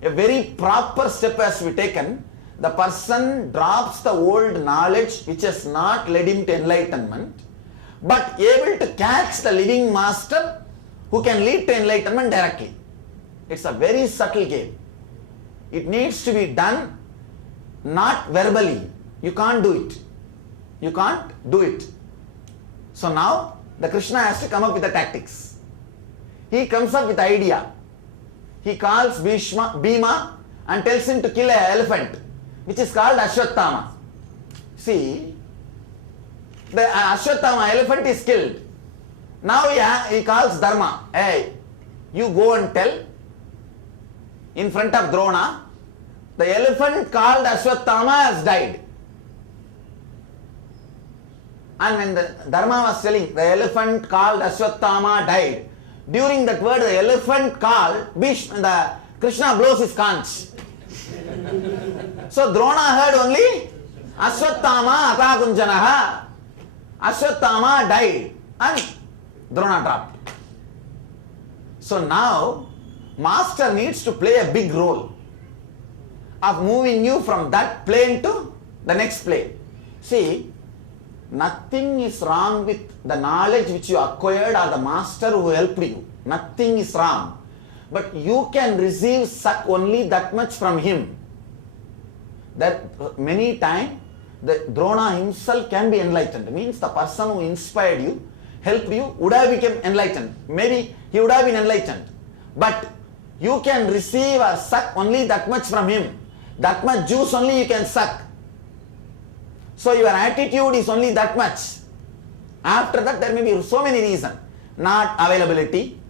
A very proper step has to be taken. The person drops the old knowledge which has not led him to enlightenment, but able to catch the living master who can lead to enlightenment directly. It's a very subtle game. It needs to be done not verbally. You can't do it. You can't do it. So now the Krishna has to come up with the tactics. He comes up with the idea. He calls Bhima and tells him to kill an elephant, which is called Ashwatthama. See, the Ashwatthama elephant is killed. Now he calls Dharma. Hey, you go and tell in front of Drona, the elephant called Ashwatthama has died. And when the Dharma was telling, the elephant called Ashwatthama died, during that word, the elephant called, the Krishna blows his conch. So Drona heard only Ashwatthama Atakunjanaha. Ashwatthama died and Drona dropped. So now master needs to play a big role of moving you from that plane to the next plane. See, Nothing is wrong with the knowledge which you acquired or the master who helped you. Nothing is wrong. But you can receive suck only that much from him. That many times the Drona himself can be enlightened. Means the person who inspired you, helped you, would have become enlightened. Maybe he would have been enlightened. But you can receive or suck only that much from him. That much juice only you can suck. So your attitude is only that much. After that there may be so many reasons. Not availability,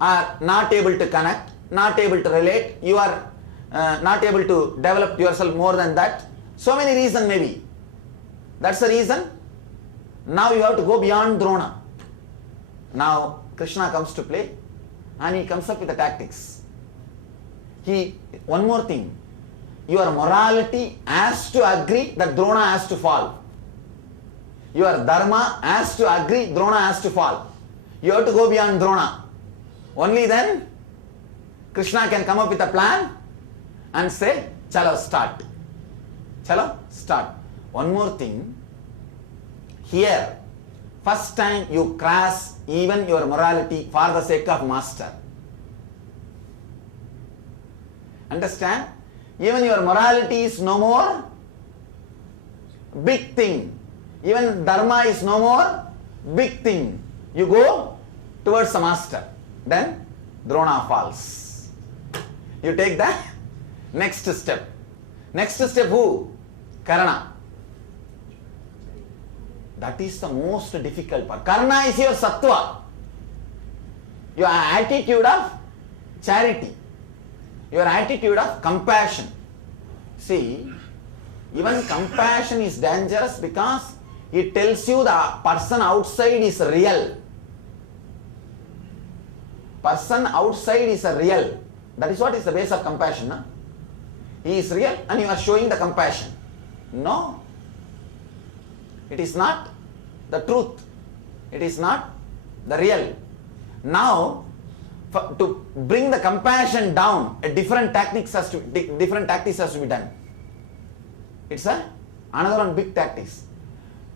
or not able to connect, not able to relate, you are not able to develop yourself more than that. So many reasons may be. That's the reason. Now you have to go beyond Drona. Now Krishna comes to play and he comes up with the tactics. One more thing. Your morality has to agree that Drona has to fall. Your dharma has to agree Drona has to fall. You have to go beyond Drona. Only then Krishna can come up with a plan and say, Chalo, start. Chalo, start. One more thing. Here, first time you cross even your morality for the sake of master. Understand? Even your morality is no more big thing. Even dharma is no more big thing. You go towards the master. Then Drona falls. You take the next step. Next step who? Karna. That is the most difficult part. Karna is your sattva. Your attitude of charity. Your attitude of compassion. See, even compassion is dangerous because it tells you the person outside is real. Person outside is a real. That is what is the base of compassion. No? He is real and you are showing the compassion. No. It is not the truth. It is not the real. Now, to bring the compassion down, different tactics has to be done. It's another one big tactics.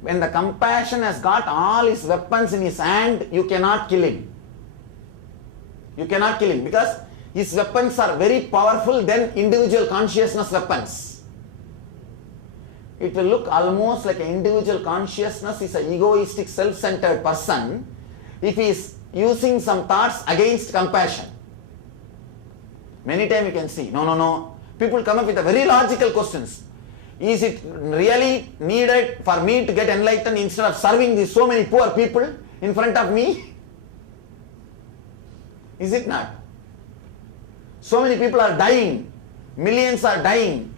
When the compassion has got all his weapons in his hand, you cannot kill him. You cannot kill him because his weapons are very powerful than individual consciousness weapons. It will look almost like an individual consciousness is an egoistic, self-centered person if he is using some thoughts against compassion. Many times you can see, no. People come up with a very logical questions. Is it really needed for me to get enlightened instead of serving these so many poor people in front of me? Is it not? So many people are dying. Millions are dying.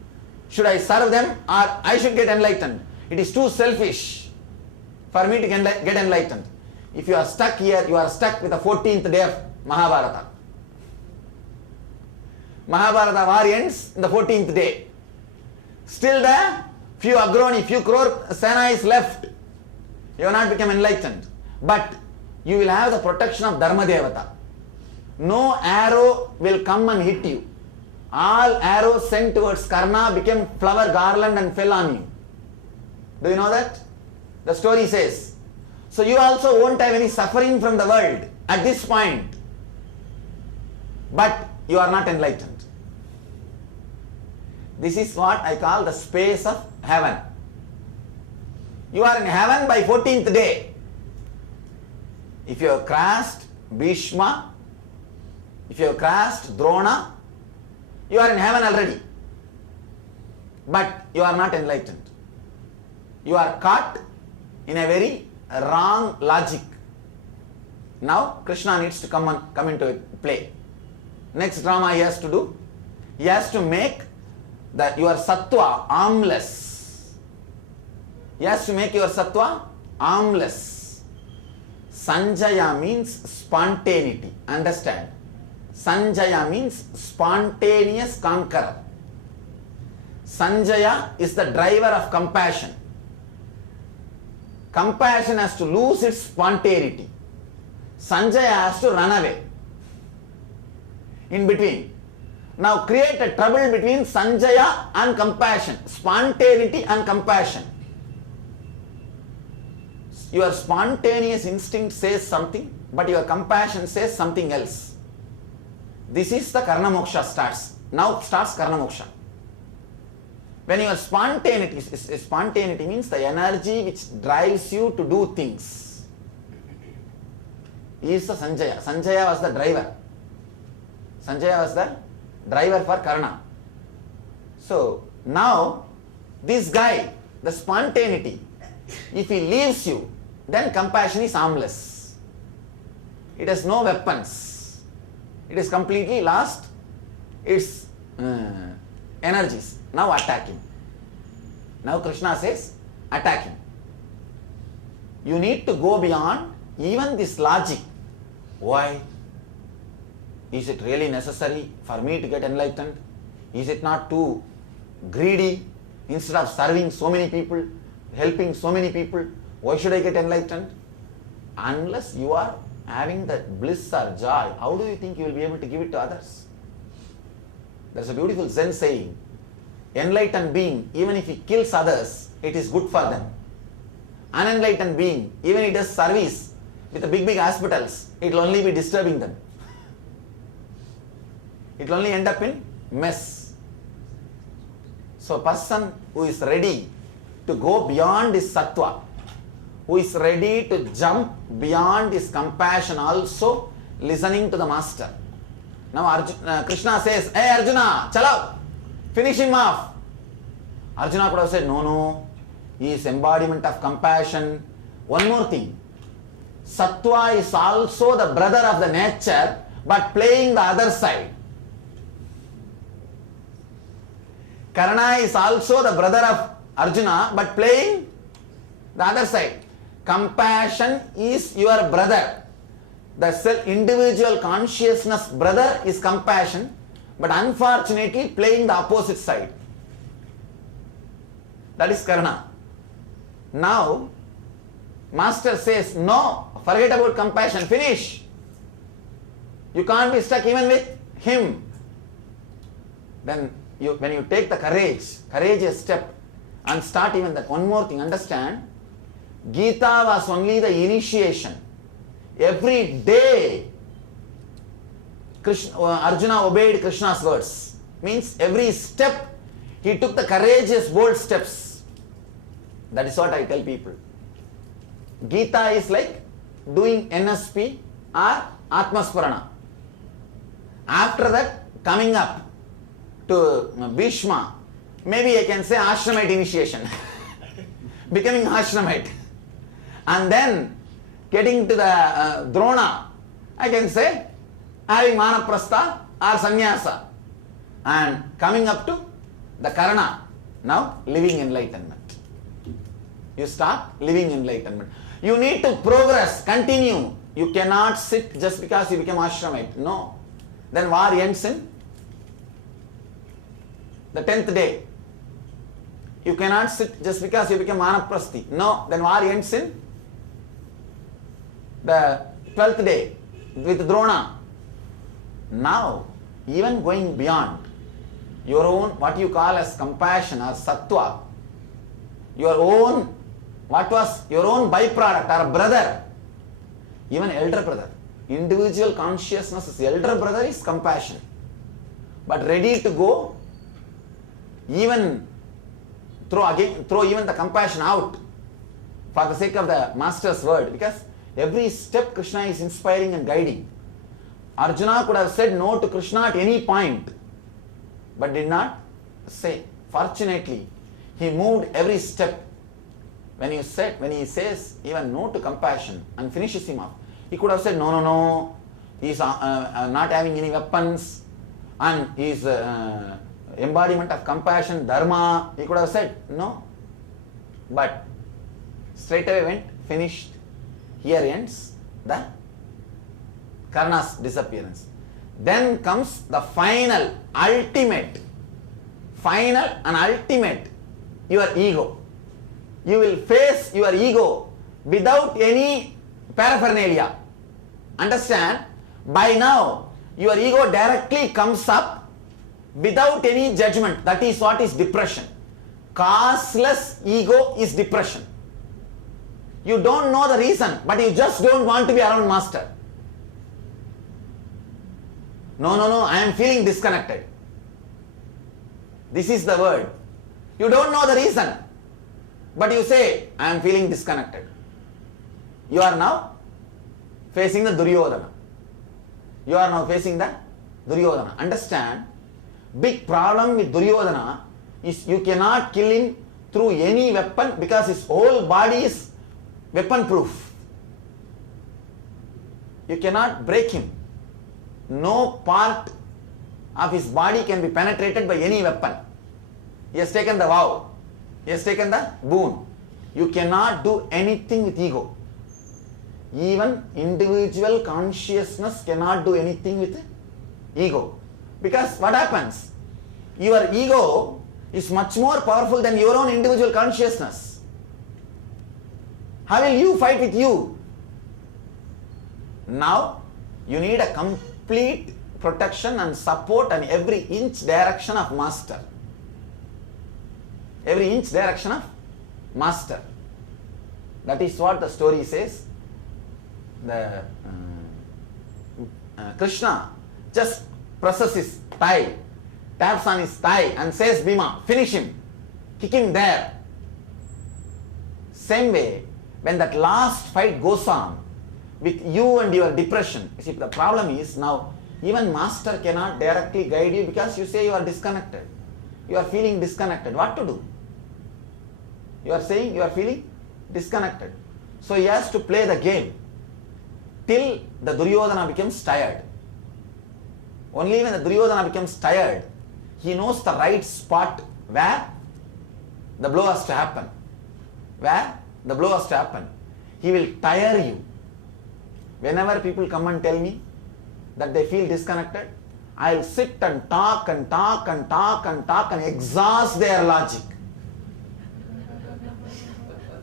Should I serve them or I should get enlightened? It is too selfish for me to get enlightened. If you are stuck here, you are stuck with the 14th day of Mahabharata. Mahabharata war ends in the 14th day. Still there, few agroni, few crore Sena is left. You have not become enlightened. But you will have the protection of Dharma Devata. No arrow will come and hit you. All arrows sent towards Karna became flower garland and fell on you. Do you know that? The story says. So you also won't have any suffering from the world at this point. But you are not enlightened. This is what I call the space of heaven. You are in heaven by 14th day. If you have crossed Bhishma, if you have crossed Drona, you are in heaven already. But you are not enlightened. You are caught in a very wrong logic. Now Krishna needs to come into play. Next drama he has to do. He has to make your sattva armless. He has to make your sattva armless. Sanjaya means spontaneity. Understand? Sanjaya means spontaneous conqueror. Sanjaya is the driver of compassion. Compassion has to lose its spontaneity. Sanjaya has to run away. In between. Now create a trouble between Sanjaya and compassion. Spontaneity and compassion. your spontaneous instinct says something, but your compassion says something else. This is the Karna Moksha starts. Now starts Karna Moksha. When your spontaneity means the energy which drives you to do things. Is the Sanjaya. Sanjaya was the driver. Sanjaya was the driver for Karna. So now this guy, the spontaneity, if he leaves you, then compassion is harmless. It has no weapons. It is completely lost its energies. Now attack him. Now Krishna says, attack him. You need to go beyond even this logic. Why? Is it really necessary for me to get enlightened? Is it not too greedy? Instead of serving so many people, helping so many people, why should I get enlightened? Unless you are having that bliss or joy, how do you think you will be able to give it to others? There's a beautiful Zen saying, enlightened being, even if he kills others, it is good for them. Unenlightened being, even if he does service with the big hospitals, it will only be disturbing them. It will only end up in mess. So a person who is ready to go beyond his sattva, who is ready to jump beyond his compassion, also listening to the master. Now Krishna says, hey Arjuna, chalo, finish him off. Arjuna could have said, no, he is embodiment of compassion. One more thing, sattva is also the brother of the nature, but playing the other side. Karna is also the brother of Arjuna, but playing the other side. Compassion is your brother. The individual consciousness brother is compassion, but unfortunately playing the opposite side. That is Karna. Now, master says, no, forget about compassion, finish. You can't be stuck even with him. Then when you take the courageous step and start even that, one more thing, understand, Gita was only the initiation. Every day, Arjuna obeyed Krishna's words. Means every step, he took the courageous, bold steps. That is what I tell people. Gita is like doing NSP or Atmaspurana. After that, coming up to Bhishma, maybe I can say Ashramite initiation, becoming Ashramite. And then getting to the Drona, I can say having Manaprastha or Sannyasa. And coming up to the Karna, now living enlightenment. You start living enlightenment. You need to progress, continue. You cannot sit just because you become Ashramite. No. Then war ends in the 10th day. You cannot sit just because you become Manaprasthi. No. Then war ends in the 12th day with Drona. Now, even going beyond your own, what you call as compassion or sattva, your own, what was your own byproduct or brother, even elder brother, individual consciousness, elder brother is compassion, but ready to go, even throw even the compassion out for the sake of the master's word, because every step Krishna is inspiring and guiding. Arjuna could have said no to Krishna at any point, but did not say. Fortunately, he moved every step. When he says even no to compassion and finishes him off, he could have said no, he is not having any weapons and he is embodiment of compassion, dharma. He could have said no, but straight away went, finished. Here ends the Karna's disappearance. Then comes the final, ultimate, your ego. You will face your ego without any paraphernalia. Understand? By now, your ego directly comes up without any judgment. That is what is depression. Causeless ego is depression. You don't know the reason, but you just don't want to be around master. No, I am feeling disconnected. This is the word. You don't know the reason, but you say, I am feeling disconnected. You are now facing the Duryodhana. You are now facing the Duryodhana. Understand, big problem with Duryodhana is you cannot kill him through any weapon because his whole body is weapon proof. You cannot break him. No part of his body can be penetrated by any weapon. He has taken the vow. He has taken the boon. You cannot do anything with ego. Even individual consciousness cannot do anything with ego. Because what happens? Your ego is much more powerful than your own individual consciousness. How will you fight with you? Now, you need a complete protection and support and every inch direction of master. Every inch direction of master. That is what the story says. The Krishna just presses his thigh, taps on his thigh and says, Bhima, finish him, kick him there. Same way, when that last fight goes on with you and your depression, you see, the problem is now even master cannot directly guide you because you say you are disconnected. You are feeling disconnected. What to do? You are saying you are feeling disconnected. So he has to play the game till the Duryodhana becomes tired. Only when the Duryodhana becomes tired, he knows the right spot where the blow has to happen. Where the blow has to happen. He will tire you. Whenever people come and tell me that they feel disconnected, I will sit and talk and talk and talk and talk and exhaust their logic.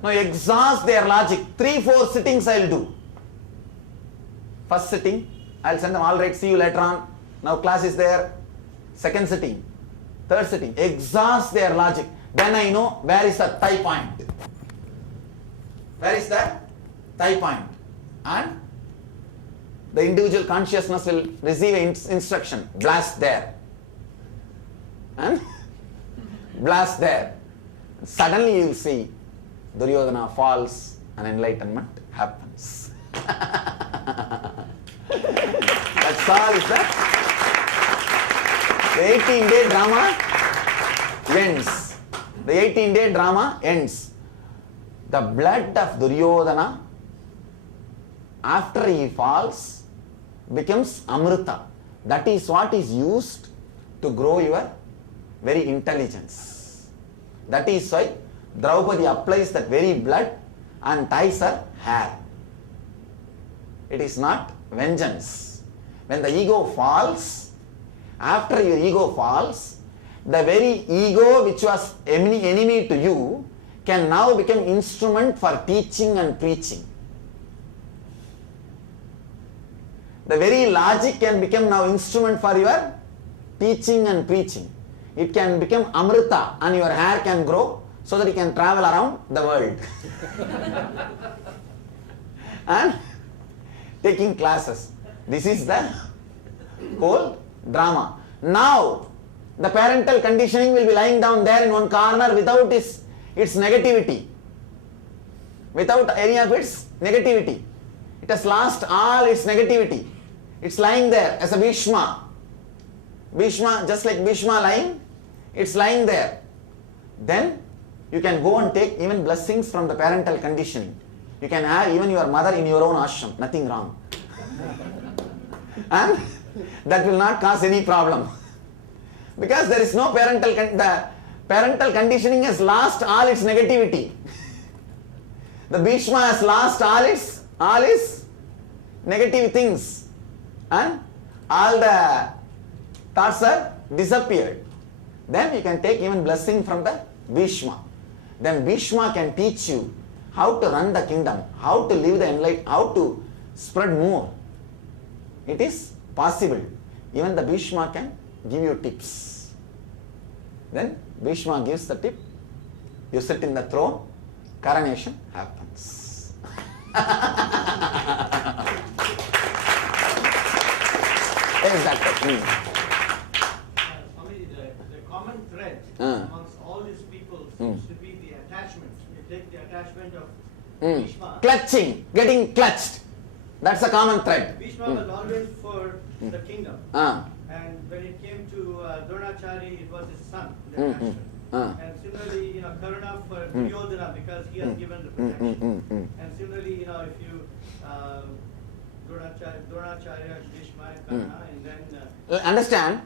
No, exhaust their logic. 3-4 sittings I will do. First sitting, I will send them, all right, see you later on. Now class is there. Second sitting, third sitting, exhaust their logic. Then I know where is the thigh point. Where is the thigh point? And the individual consciousness will receive an instruction, blast there. And blast there. Suddenly you will see Duryodhana falls and enlightenment happens. That's all is that. The 18-day drama ends. The 18-day drama ends. The blood of Duryodhana, after he falls, becomes Amrita. That is what is used to grow your very intelligence. That is why Draupadi applies that very blood and ties her hair. It is not vengeance. When the ego falls, after your ego falls, the very ego which was enemy to you can now become instrument for teaching and preaching. The very logic can become now instrument for your teaching and preaching. It can become Amrita and your hair can grow so that you can travel around the world. And taking classes. This is the whole drama. Now, the parental conditioning will be lying down there in one corner without its negativity. Without any of its negativity. It has lost all its negativity. It's lying there as a Bhishma. Bhishma, just like Bhishma lying, it's lying there. Then you can go and take even blessings from the parental conditioning. You can have even your mother in your own ashram, nothing wrong. And that will not cause any problem. Because there is no the parental conditioning has lost all its negativity. The Bhishma has lost all its negative things. And all the thoughts are disappeared. Then you can take even blessing from the Bhishma. Then Bhishma can teach you how to run the kingdom, how to live the enlightenment, how to spread more. It is possible. Even the Bhishma can give you tips. Then Bhishma gives the tip, you sit in the throne, coronation happens. Exactly. Swami, the common thread amongst all these people seems to be the attachment. You take the attachment of Bhishma. Clutching, getting clutched. That's a common thread. Bhishma was always for the kingdom. And when it came to Dronachari, it was his son, the attachment. And similarly, Karuna for Duryodhana because he has given the protection. And similarly, if you Dronacharya, Bhishma, Karna, and then understand,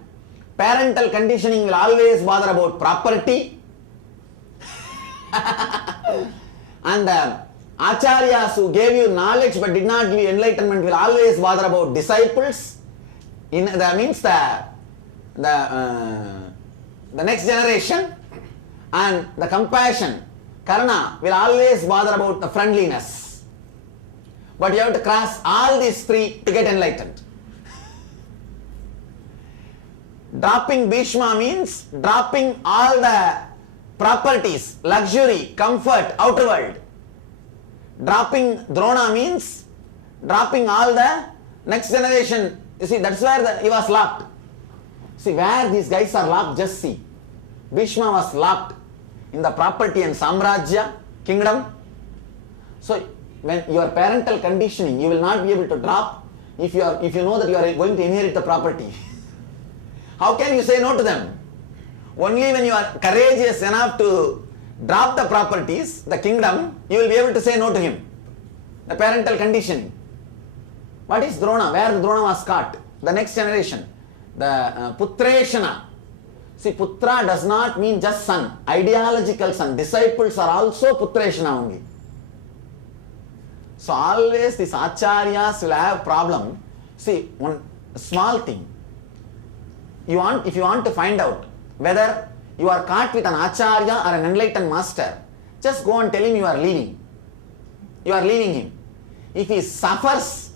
parental conditioning will always bother about property. And acharyas who gave you knowledge but did not give you enlightenment will always bother about disciples. That means the next generation, and the compassion, Karna, will always bother about the friendliness. But you have to cross all these three to get enlightened. Dropping Bhishma means dropping all the properties, luxury, comfort, outer world. Dropping Drona means dropping all the next generation. You see, that's where he was locked. See, where these guys are locked, just see. Bhishma was locked in the property and Samrajya, kingdom. So, when your parental conditioning, you will not be able to drop if you know that you are going to inherit the property. How can you say no to them? Only when you are courageous enough to drop the properties, the kingdom, you will be able to say no to him. The parental conditioning. What is Drona? Where the Drona was caught? The next generation. The Putreshana. See, Putra does not mean just son, ideological son. Disciples are also Putreshana only. So always these acharyas will have problem. See, one small thing. If you want to find out whether you are caught with an acharya or an enlightened master, just go and tell him you are leaving. You are leaving him. If he suffers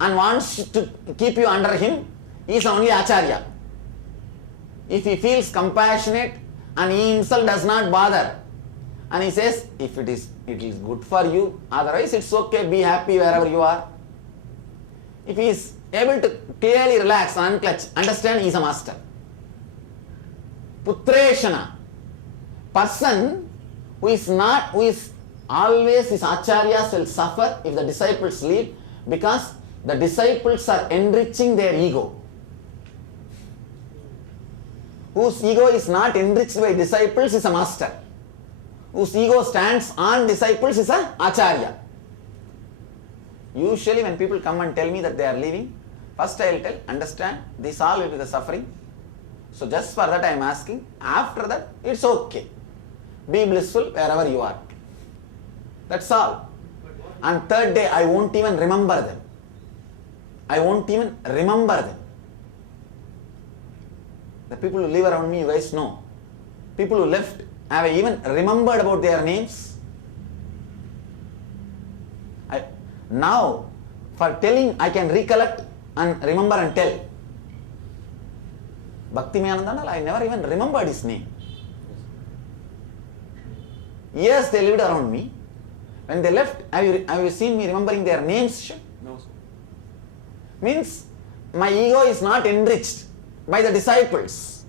and wants to keep you under him, he is only acharya. If he feels compassionate and he himself does not bother, and he says, if it is good for you, otherwise it's okay, be happy wherever you are. If he is able to clearly relax and unclutch, understand he is a master. Putreshana, person who is always his acharyas will suffer if the disciples leave, because the disciples are enriching their ego. Whose ego is not enriched by disciples is a master. Whose ego stands on disciples is a acharya. Usually when people come and tell me that they are leaving, first I will tell, understand, this all will be the suffering. So just for that I am asking, after that it's okay. Be blissful wherever you are. That's all. And third day I won't even remember them. I won't even remember them. The people who live around me, you guys know. People who left, have I even remembered about their names? Now, for telling, I can recollect and remember and tell. Bhakti-Mayananda, I never even remembered his name. Yes, they lived around me. When they left, have you seen me remembering their names? No, sir. Means, my ego is not enriched by the disciples.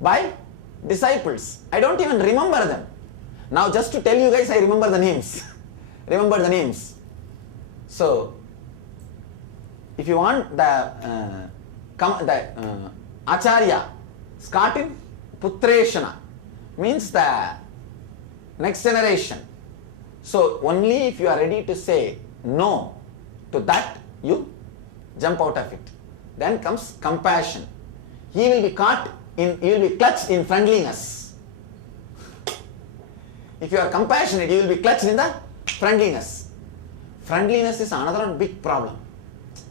By disciples. I don't even remember them. Now, just to tell you guys, I remember the names. Remember the names. So, if you want the acharya, starting Putreshana, means the next generation. So, only if you are ready to say no to that, you jump out of it. Then comes compassion. He will be clutched in friendliness. If you are compassionate, you will be clutched in the friendliness. Friendliness is another big problem.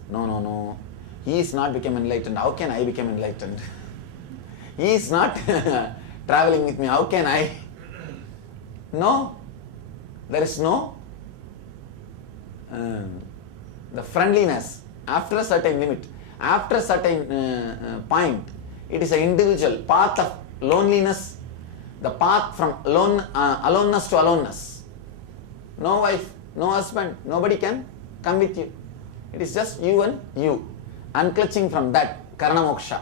No. He is not become enlightened. How can I become enlightened? He is not traveling with me. How can I? No. There is no the friendliness after a certain limit. After a certain point, it is an individual path of loneliness, the path from aloneness to aloneness. No wife, no husband, nobody can come with you. It is just you and you. Unclutching from that, Karana Moksha,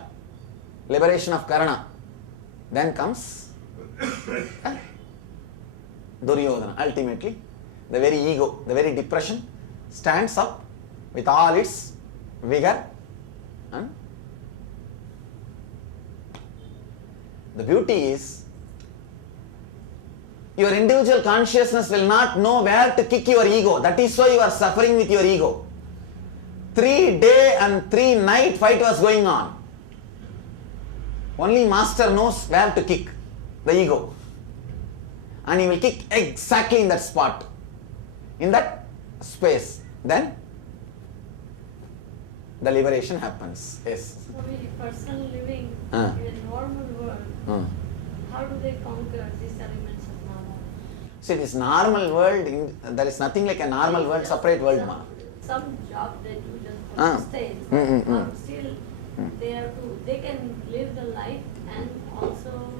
liberation of Karana. Then comes Duryodhana. Ultimately, the very ego, the very depression stands up with all its vigor. And the beauty is, your individual consciousness will not know where to kick your ego. That is why you are suffering with your ego. 3 day and 3 night fight was going on. Only master knows where to kick the ego. And he will kick exactly in that spot, in that space. Then the liberation happens. Yes. So a person living in a normal world, how do they conquer these elements of Mahabharata? See, this normal world, there is nothing like a normal world, separate world. Some job they do just for sustain, or still they can live the life and also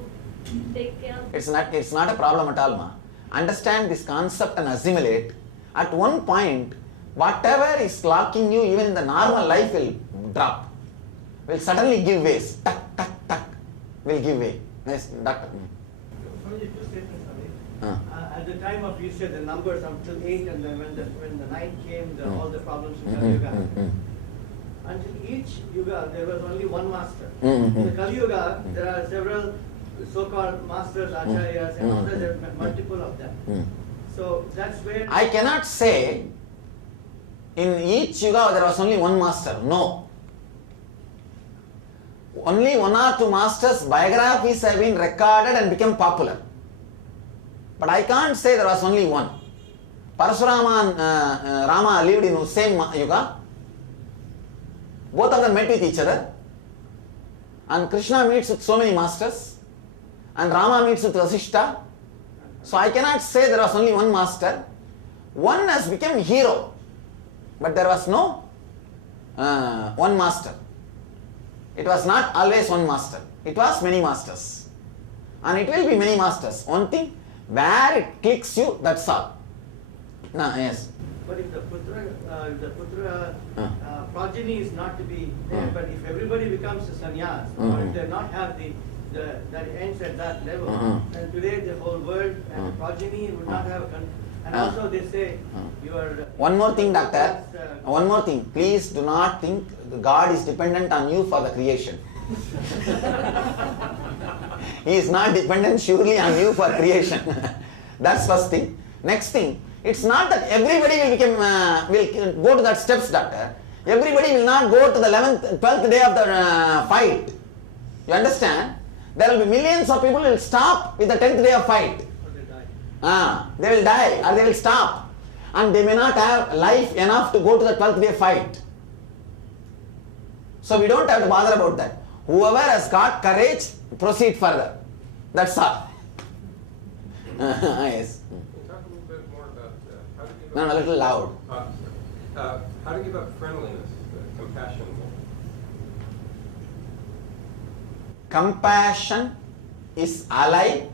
take care of. It's not a problem at all, ma. Understand this concept and assimilate. At one point, whatever is locking you, even in the normal life, will drop. Will suddenly give way. Tuck, tuck, tuck. Will give way. Yes, doctor. Only two statements, Swami. At the time of, you said, the numbers up till 8, and then when the 9 came, all the problems in Kali Yuga. Until each Yuga, there was only one master. In the Kali Yuga, there are several so-called masters, acharyas, and others, there are multiple of them. So that's where... I cannot say in each yuga there was only one master. No. Only 1 or 2 masters' biographies have been recorded and become popular. But I can't say there was only one. Parasurama and Rama lived in the same yuga. Both of them met with each other. And Krishna meets with so many masters. And Rama meets with Vasishta. So I cannot say there was only one master. One has become hero. But there was no one master. It was not always one master. It was many masters. And it will be many masters. One thing, where it clicks you, that's all. Yes. But if the Putra progeny is not to be there, but if everybody becomes a sannyas, or if they not have that ends at that level, then today the whole world and the progeny would not have and also they say you are... One more thing, doctor. One more thing. Please do not think God is dependent on you for the creation. He is not dependent surely on you for creation. That's first thing. Next thing, it's not that everybody will go to that steps, doctor. Everybody will not go to the 11th, 12th day of the fight. You understand? There will be millions of people who will stop with the 10th day of fight. They will die or they will stop. And they may not have life enough to go to the 12th day fight. So we don't have to bother about that. Whoever has got courage, proceed further. That's all. Yes. Can you talk a little bit more about how to give No, a little loud. how to give up friendliness, compassion? Compassion is alive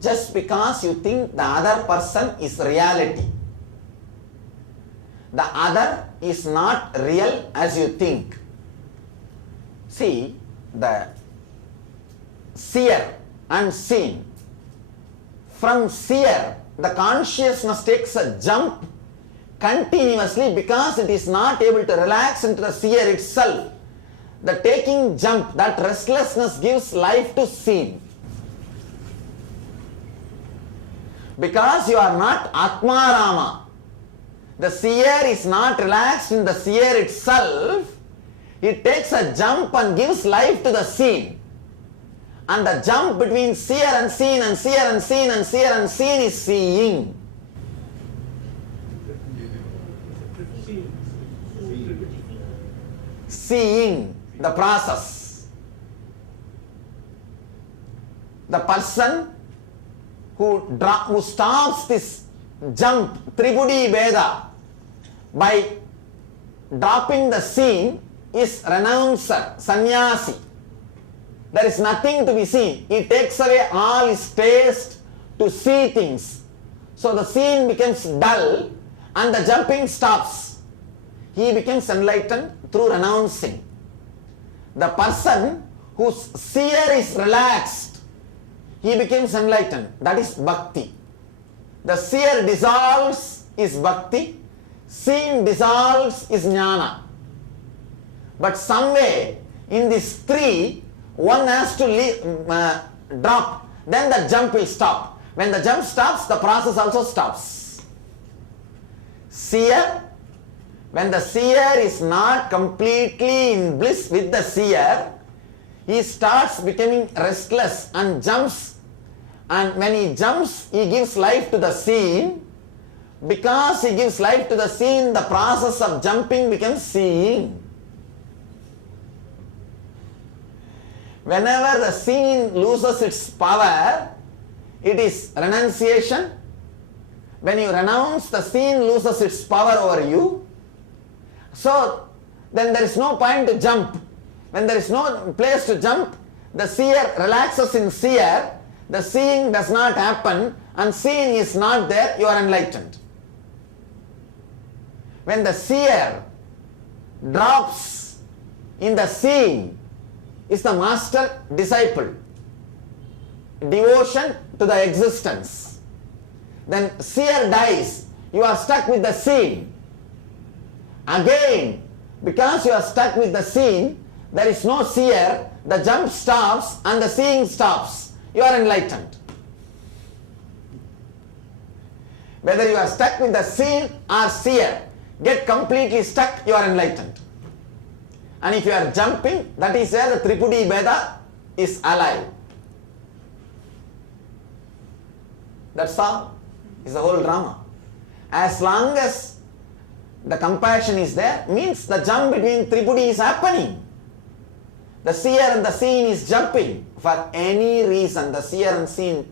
just because you think the other person is reality. The other is not real as you think. See, the seer and seen. From seer, the consciousness takes a jump continuously because it is not able to relax into the seer itself. The taking jump, that restlessness gives life to seen. Because you are not Atmarama. The seer is not relaxed in the seer itself. It takes a jump and gives life to the seen. And the jump between seer and seen and seer and seen and seer and seen is seeing. Seeing the process. The person who stops this jump, Tribudi Veda, by dropping the scene is renouncer, sannyasi. There is nothing to be seen. He takes away all his taste to see things. So the scene becomes dull and the jumping stops. He becomes enlightened through renouncing. The person whose seer is relaxed, he becomes enlightened. That is bhakti. The seer dissolves is bhakti, seeing dissolves is jnana. But somewhere in these three, one has to drop, then the jump will stop. When the jump stops, the process also stops. Seer, when the seer is not completely in bliss with the seer, he starts becoming restless and jumps. And when he jumps, he gives life to the scene. Because he gives life to the scene, the process of jumping becomes seeing. Whenever the scene loses its power, it is renunciation. When you renounce, the scene loses its power over you. So, then there is no point to jump. When there is no place to jump, the seer relaxes in seer, the seeing does not happen, and seeing is not there, you are enlightened. When the seer drops in the seeing, is the master disciple. Devotion to the existence. Then seer dies, you are stuck with the scene. Again, because you are stuck with the scene, there is no seer, the jump stops and the seeing stops. You are enlightened. Whether you are stuck with the scene or seer, get completely stuck, you are enlightened. And if you are jumping, that is where the Tripudi Veda is alive. That's all. It's the whole drama. As long as the compassion is there, means the jump between Tripudi is happening. The seer and the seen is jumping. For any reason, the seer and seen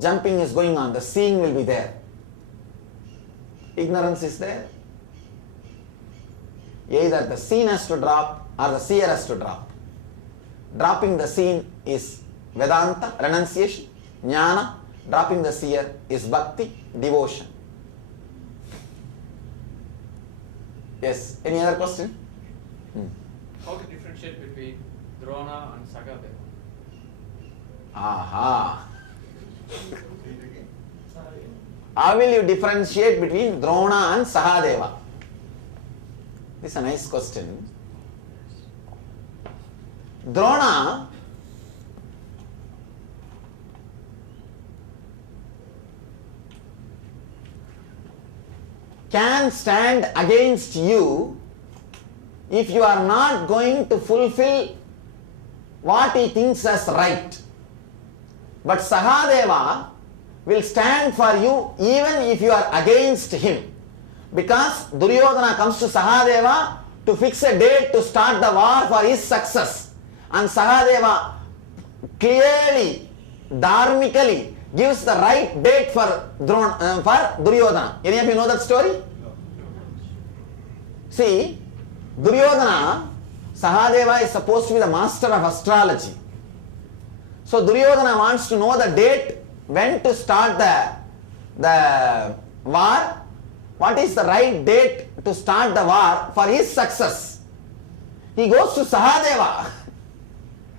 jumping is going on. The seeing will be there. Ignorance is there. Either the seen has to drop or the seer has to drop. Dropping the seen is Vedanta, renunciation. Jnana, dropping the seer is bhakti, devotion. Yes, any other question? How to differentiate between Drona and Sagadeva? Aha. How will you differentiate between Drona and Sahadeva? This is a nice question. Drona can stand against you if you are not going to fulfill what he thinks as right. But Sahadeva will stand for you even if you are against him. Because Duryodhana comes to Sahadeva to fix a date to start the war for his success. And Sahadeva clearly, dharmically gives the right date for Duryodhana. Any of you know that story? See, Duryodhana, Sahadeva is supposed to be the master of astrology. So Duryodhana wants to know the date when to start the war. What is the right date to start the war for his success? He goes to Sahadeva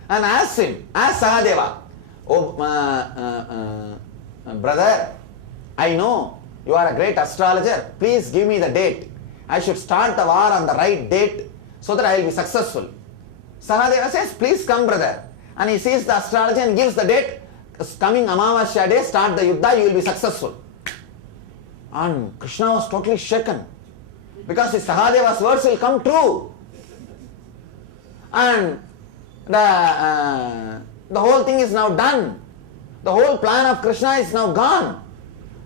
and asks him, ask Sahadeva, oh brother, I know you are a great astrologer, please give me the date. I should start the war on the right date so that I will be successful. Sahadeva says, please come brother. And he sees the astrologer and gives the date, coming Amavasya day, start the Yuddha, you will be successful. And Krishna was totally shaken because his Sahadeva's words will come true. And the whole thing is now done. The whole plan of Krishna is now gone.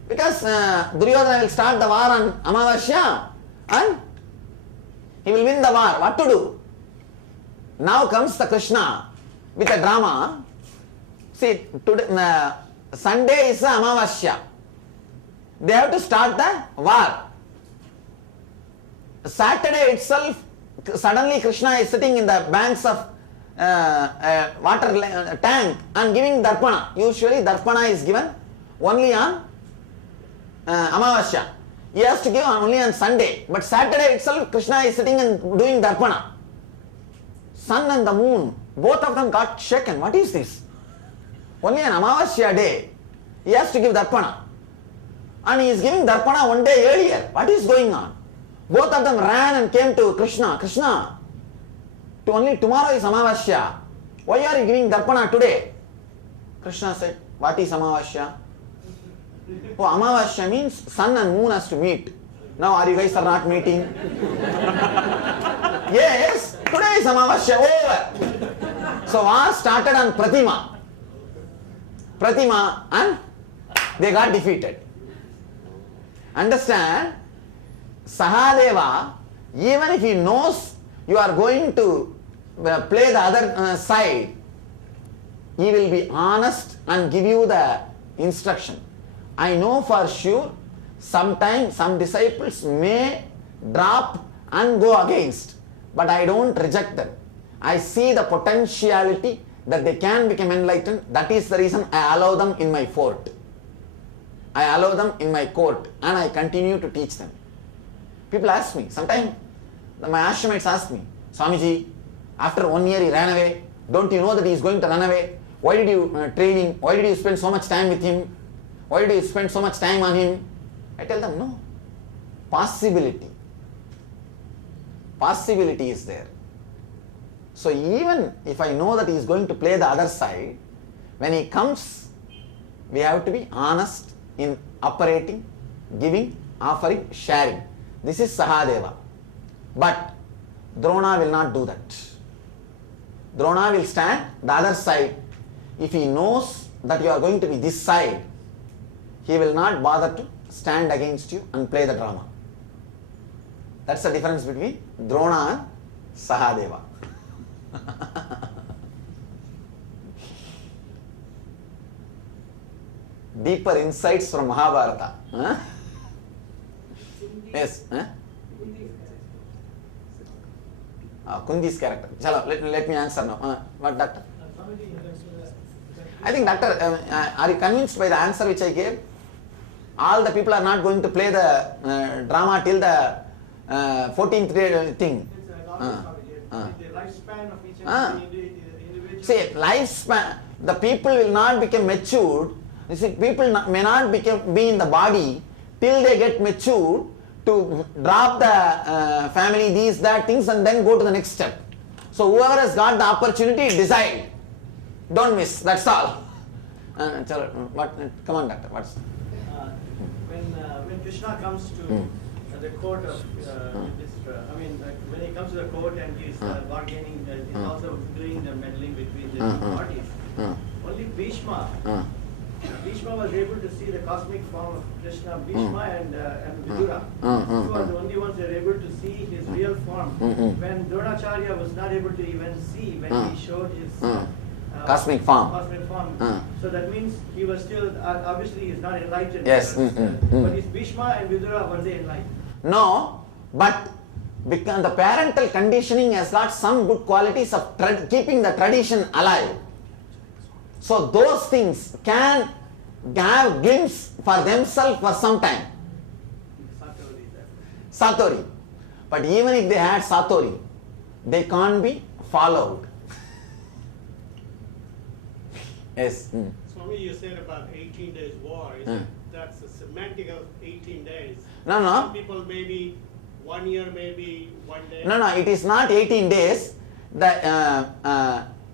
Because Duryodhana will start the war on Amavasya and he will win the war. What to do? Now comes the Krishna with a drama. See, today, Sunday is Amavasya. They have to start the war. Saturday itself, suddenly Krishna is sitting in the banks of water tank and giving darpana. Usually darpana is given only on Amavasya. He has to give only on Sunday. But Saturday itself, Krishna is sitting and doing darpana. Sun and the moon, both of them got shaken. What is this? Only on Amavasya day, he has to give darpana. And he is giving darpana one day earlier. What is going on? Both of them ran and came to Krishna. Krishna, only tomorrow is Amavasya. Why are you giving darpana today? Krishna said, what is Amavasya? Oh, Amavasya means sun and moon has to meet. Now are you guys are not meeting? Yes, today is Amavasya over. So war started on Pratima. Pratima and they got defeated. Understand? Sahadeva, even if he knows you are going to play the other side, he will be honest and give you the instruction. I know for sure sometimes some disciples may drop and go against, but I don't reject them. I see the potentiality that they can become enlightened. That is the reason I allow them in my fort. I allow them in my court and I continue to teach them. People ask me, sometimes my ashramites ask me, Swamiji, after 1 year he ran away. Don't you know that he is going to run away? Why did you train him? Why did you spend so much time with him? Why did you spend so much time on him? I tell them, no. Possibility. Possibility is there. So even if I know that he is going to play the other side, when he comes, we have to be honest in operating, giving, offering, sharing. This is Sahadeva. But Drona will not do that. Drona will stand the other side. If he knows that you are going to be this side, he will not bother to stand against you and play the drama. That's the difference between Drona and Sahadeva. Deeper insights from Mahabharata. Huh? Yes. Huh? Kundi's character. Chalo, let me answer now. What, doctor? I think, doctor, are you convinced by the answer which I gave? All the people are not going to play the drama till the 14th thing. The lifespan of each and every individual. See, lifespan, the people will not become matured. You see, people may not be in the body till they get matured to drop the family, these, that things, and then go to the next step. So whoever has got the opportunity, decide. Don't miss, that's all. Come on, doctor, what's... When Krishna comes to the court of when he comes to the court and he's bargaining, he's also doing the meddling between the two parties. Only Bhishma was able to see the cosmic form of Krishna. Bhishma and Vidura, who are the only ones who are able to see his real form. When Dronacharya was not able to even see when he showed his cosmic form. So that means he was still, obviously he is not enlightened. Yes. But is Bhishma and Vidura, were they enlightened? No, but because the parental conditioning has got some good qualities of keeping the tradition alive. So those things can have glimpse for themselves for some time. Satori. But even if they had Satori, they can't be followed. Yes. Swami, you said about 18 days war. That's the semantic of 18 days. No. Some people maybe 1 year, maybe 1 day. No, it is not 18 days.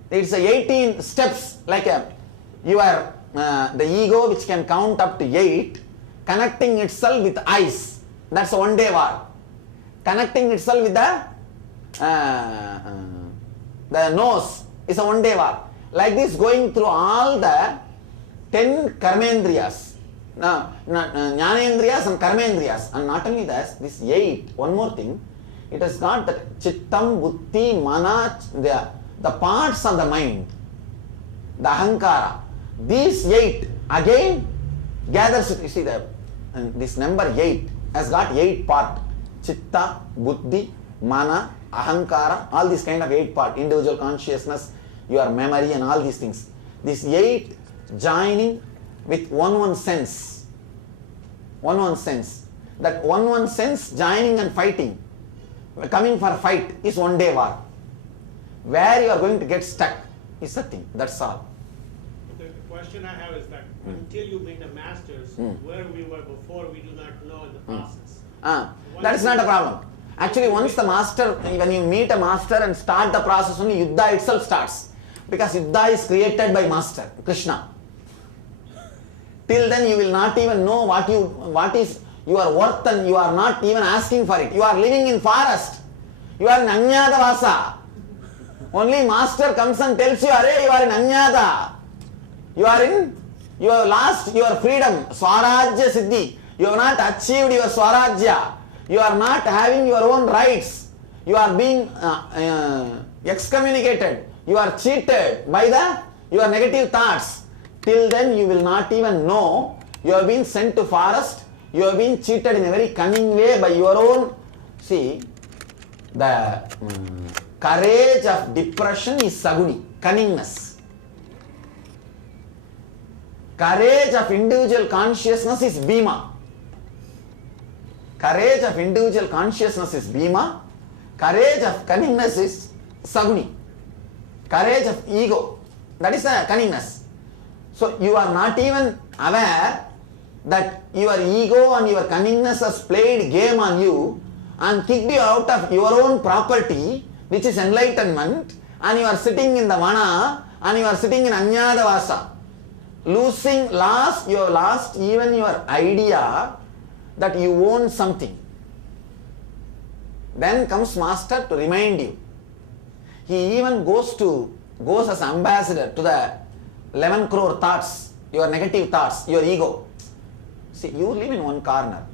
It's 18 steps, like the ego which can count up to 8, connecting itself with eyes. That's a 1 day war. Connecting itself with the nose is a 1 day war. Like this, going through all the 10 karmendriyas. Jnanendriyas and karmendriyas. And not only that, this 8, one more thing, it has got that chittam, buddhi, mana, the parts of the mind, the ahankara. These 8 again gathers, you see this number 8 has got 8 parts. Chitta, buddhi, mana, ahankara, all these kind of 8 parts. Individual consciousness, your memory and all these things. This 8 joining with one sense. that one sense joining and fighting, coming for a fight is one day war. Where you are going to get stuck is the thing. That's all. The question I have is that until you meet a master's, where we were before, we do not know in the process. That is not a problem. Actually, once the master, when you meet a master and start the process, only Yuddha itself starts. Because Yuddha is created by Master, Krishna. Till then you will not even know what is your worth, and you are not even asking for it. You are living in forest. You are in Anyada Vasa. Only Master comes and tells you, Arey, you are in Anyada. You have lost your freedom, Swarajya Siddhi. You have not achieved your Swarajya. You are not having your own rights. You are being excommunicated. You are cheated by your negative thoughts. Till then you will not even know. You have been sent to forest. You have been cheated in a very cunning way by your own. See, the courage of depression is Saguni, cunningness. Courage of individual consciousness is Bhima. Courage of individual consciousness is Bhima. Courage of cunningness is Saguni. Courage of ego, that is the cunningness. So you are not even aware that your ego and your cunningness has played game on you and kicked you out of your own property, which is enlightenment, and you are sitting in the vana and you are sitting in Anyada Vasa. You have lost even your idea that you own something. Then comes Master to remind you. He even goes as ambassador to the 11 crore thoughts, your negative thoughts, your ego. See, you live in one corner.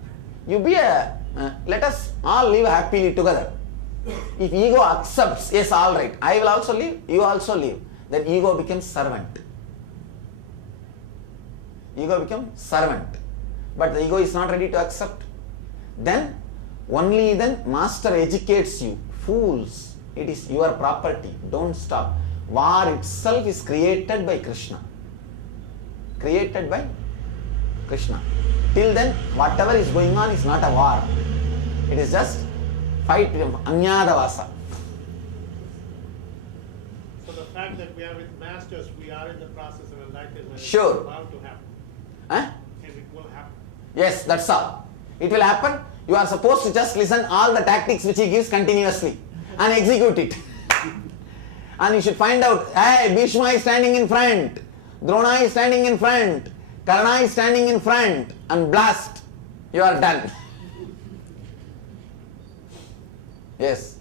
Let us all live happily together. If ego accepts, yes, all right, I will also live, you also live, then ego becomes servant. Ego becomes servant. But the ego is not ready to accept. Then, only then, Master educates you. Fools. It is your property. Don't stop. War itself is created by Krishna. Created by Krishna. Till then, whatever is going on is not a war. It is just fight with Anyada Vasa. So the fact that we are with masters, we are in the process of enlightenment. Sure. It's about to happen. And it will happen. Yes, that's all. It will happen. You are supposed to just listen all the tactics which he gives continuously and execute it. And you should find out, hey, Bhishma is standing in front, Drona is standing in front, Karna is standing in front, and blast. You are done. Yes.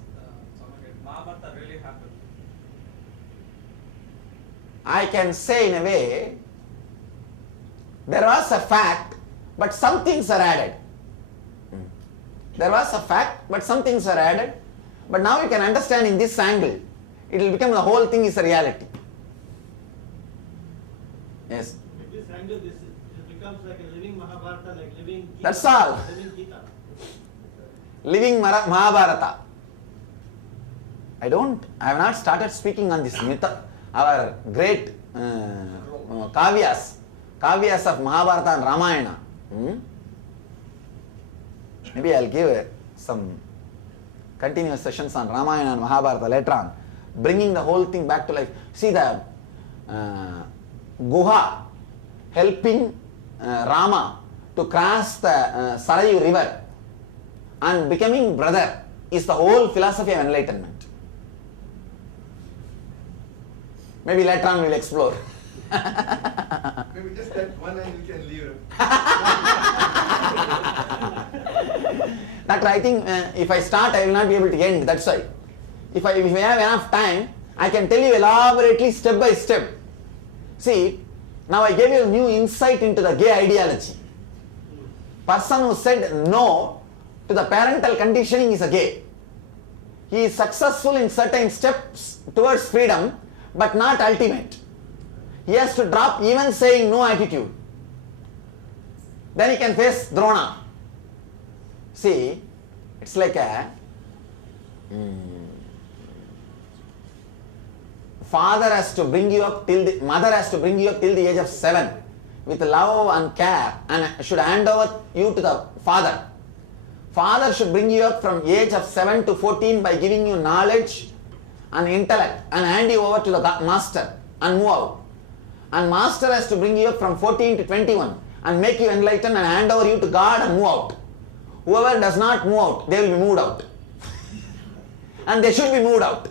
Mahabharatha really happened. I can say in a way, there was a fact, but some things are added. There was a fact, but some things are added. But now you can understand in this angle, it will become the whole thing is a reality. Yes. With this angle, this becomes like a living Mahabharata, like living Gita. That's all. Living Gita. Living Mahabharata. I have not started speaking on this our great kavyas of Mahabharata and Ramayana. Maybe I'll give some continuous sessions on Ramayana and Mahabharata later on, bringing the whole thing back to life. See the Guha helping Rama to cross the Sarayu river and becoming brother is the whole philosophy of enlightenment. Maybe later on we'll explore. Maybe just that one and you can leave. Doctor, I think if I start, I will not be able to end. That's why. If I have enough time, I can tell you elaborately, step by step. See, now I gave you a new insight into the gay ideology. Person who said no to the parental conditioning is a gay. He is successful in certain steps towards freedom, but not ultimate. He has to drop even saying no attitude. Then he can face Drona. See, it's like a father has to bring you up mother has to bring you up till the age of 7 with love and care and should hand over you to the father. Father should bring you up from age of 7 to 14 by giving you knowledge and intellect and hand you over to the master and move out. And master has to bring you up from 14 to 21 and make you enlightened and hand over you to God and move out. Whoever does not move out, they will be moved out. And they should be moved out.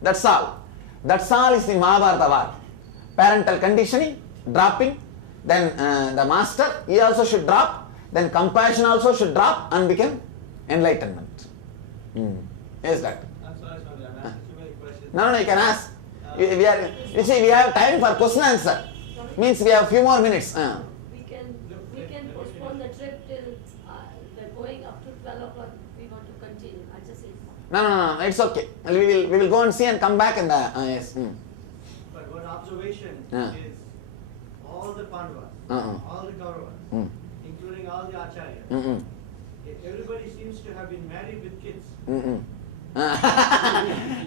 That's all. That's all is the Mahabharata war. Parental conditioning, dropping, then the master, he also should drop, then compassion also should drop and become enlightenment. Yes, doctor. I'm sorry, Swami, I'm asking too many questions. No, you can ask. You see, we have time for question answer. Means we have a few more minutes. We can postpone the trip till the going up to 12 o'clock. We want to continue. I just say No, it's okay. We will go and see and come back in the yes. But one observation Yeah. is all the Pandavas, all the Kauravas, including all the Acharyas, everybody seems to have been married with kids.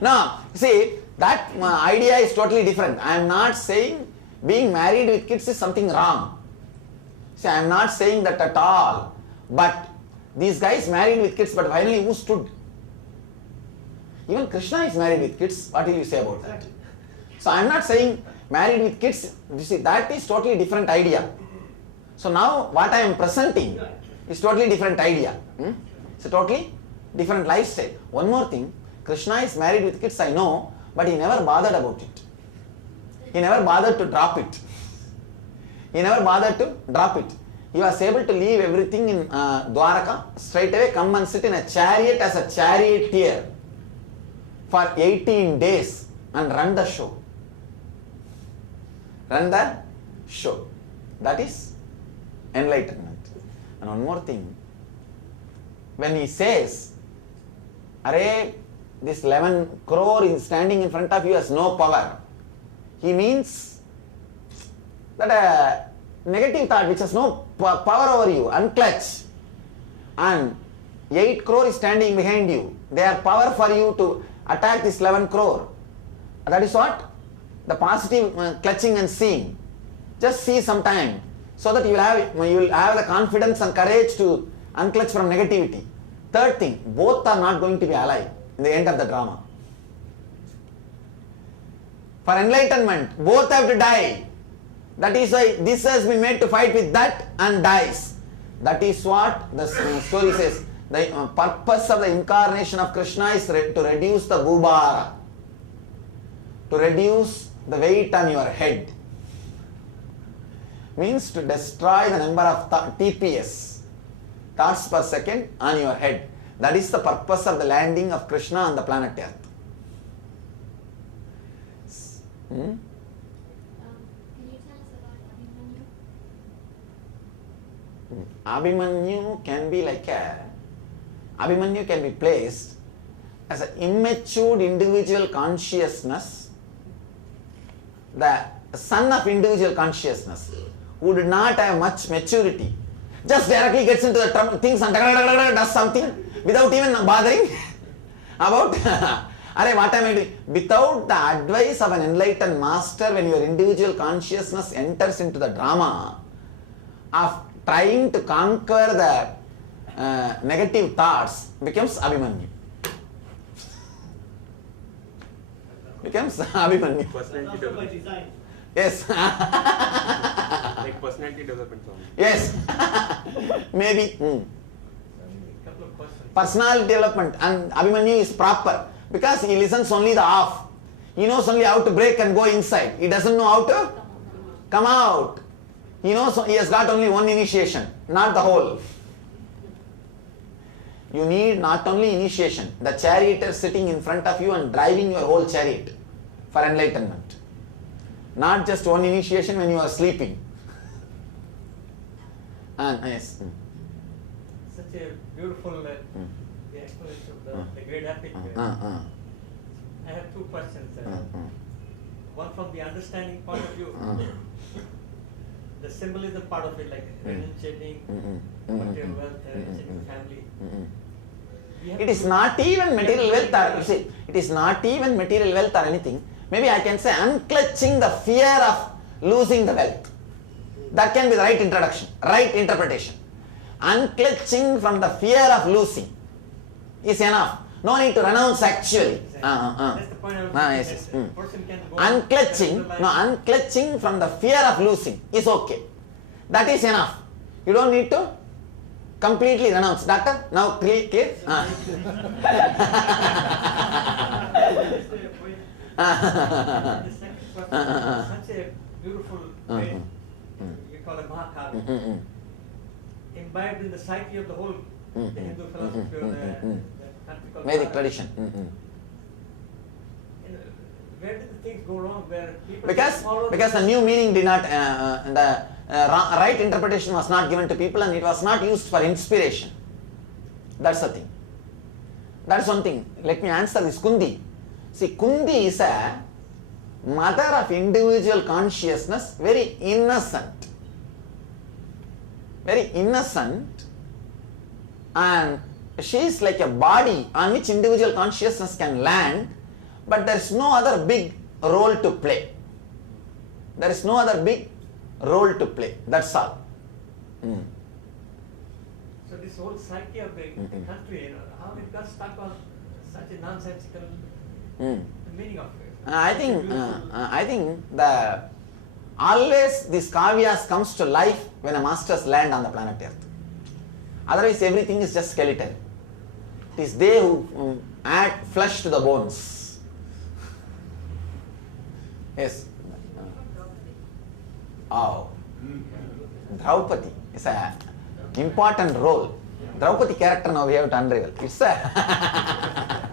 No, see, that idea is totally different. I am not saying being married with kids is something wrong. See, I am not saying that at all. But these guys married with kids, but finally who stood? Even Krishna is married with kids. What will you say about that? So I am not saying married with kids. You see, that is totally different idea. So now what I am presenting is totally different idea. It's a totally different lifestyle. One more thing, Krishna is married with kids, I know, but he never bothered about it. He never bothered to drop it. He never bothered to drop it. He was able to leave everything in Dwaraka, straight away come and sit in a chariot as a charioteer for 18 days and run the show. Run the show. That is enlightenment. And one more thing, when he says, Array, this 11 crore is standing in front of you has no power, he means that a negative thought which has no power over you, unclutch, and 8 crore is standing behind you, they have power for you to attack this 11 crore. That is what? The positive clutching and seeing. Just see sometime so that you will have the confidence and courage to unclutch from negativity. Third thing, both are not going to be alive in the end of the drama. For enlightenment, both have to die. That is why this has been made to fight with that and dies. That is what the story says. The purpose of the incarnation of Krishna is to reduce the gubara, to reduce the weight on your head. Means to destroy the number of TPS, thoughts per second, on your head. That is the purpose of the landing of Krishna on the planet Earth. Can you tell us about Abhimanyu? Abhimanyu can be Abhimanyu can be placed as an immature individual consciousness, the son of individual consciousness, who did not have much maturity, just directly gets into the things and does something without even bothering about what am I doing? Without the advice of an enlightened master, when your individual consciousness enters into the drama of trying to conquer the negative thoughts, becomes Abhimanyu. Becomes Abhimanyu. Personality Also by development. design. Yes. Like personality development. Yes. Maybe. Couple of questions. Personality development, and Abhimanyu is proper because he listens only the off. He knows only how to break and go inside. He doesn't know how to come out. He knows he has got only one initiation, not the whole. You need not only initiation, the charioteer sitting in front of you and driving your whole chariot for enlightenment. Not just one initiation when you are sleeping. And yes. Such a beautiful the explanation of the great epic. I have two questions. One from the understanding point of view. The symbolism part of it, like ribbon shedding, material wealth, family. It is not even material wealth or, you see, it is not even material wealth or anything. Maybe I can say unclutching the fear of losing the wealth. That can be the right introduction, right interpretation. unclenching from the fear of losing is enough. No need to renounce actually. That's the point I was Yes. making. Person can go Unclenching from the fear of losing is okay. That is enough. You don't need to completely renounce. Doctor, now clear? The second question is such a beautiful way, you call it Mahabharatha, imbibed in the psyche of the whole the Hindu philosophy or the country called Vedic Bharat. tradition. Where did the things go wrong? Where people Because follow the new meaning did not, the right interpretation was not given to people, and it was not used for inspiration. That's the thing. That's one thing. Let me answer this. Kundi. See, Kundi is a mother of individual consciousness, very innocent. Very innocent, and she is like a body on which individual consciousness can land, but there is no other big role to play. There is no other big role to play. That's all. So this whole psyche of the country, how it got stuck on such a nonsensical meaning of it. I think the always these kavyas comes to life when a masters land on the planet Earth. Otherwise, everything is just skeleton. It is they who add flesh to the bones. Yes. Oh. Draupadi is a important role. Draupadi character now we have to unravel. It's a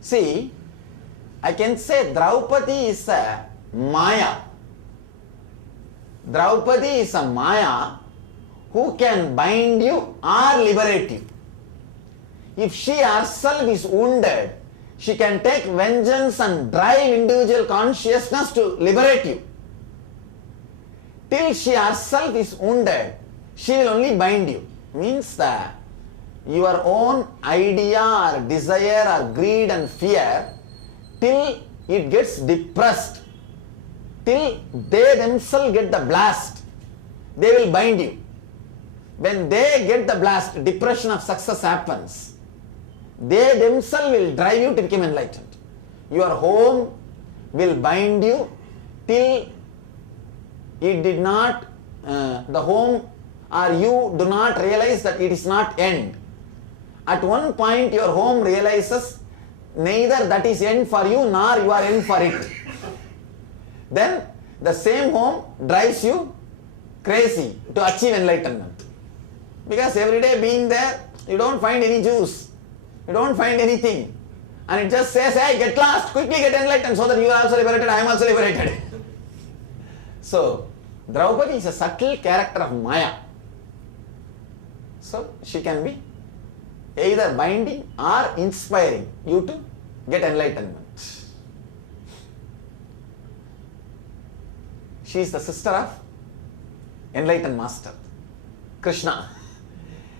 see, I can say Draupadi is a Maya. Draupadi is a Maya who can bind you or liberate you. If she herself is wounded, she can take vengeance and drive individual consciousness to liberate you. Till she herself is wounded, she will only bind you. Means that your own idea or desire or greed and fear, till it gets depressed, till they themselves get the blast, they will bind you. When they get the blast, depression of success happens. They themselves will drive you to become enlightened. Your home will bind you till it did not, the home or you do not realize that it is not end. At one point your home realizes neither that is end for you nor you are end for it. Then the same home drives you crazy to achieve enlightenment. Because every day being there, you don't find any juice. You don't find anything. And it just says, hey, get lost, quickly get enlightened so that you are also liberated, I am also liberated. So, Draupadi is a subtle character of Maya. So, she can be either binding or inspiring you to get enlightenment. She is the sister of enlightened master, Krishna.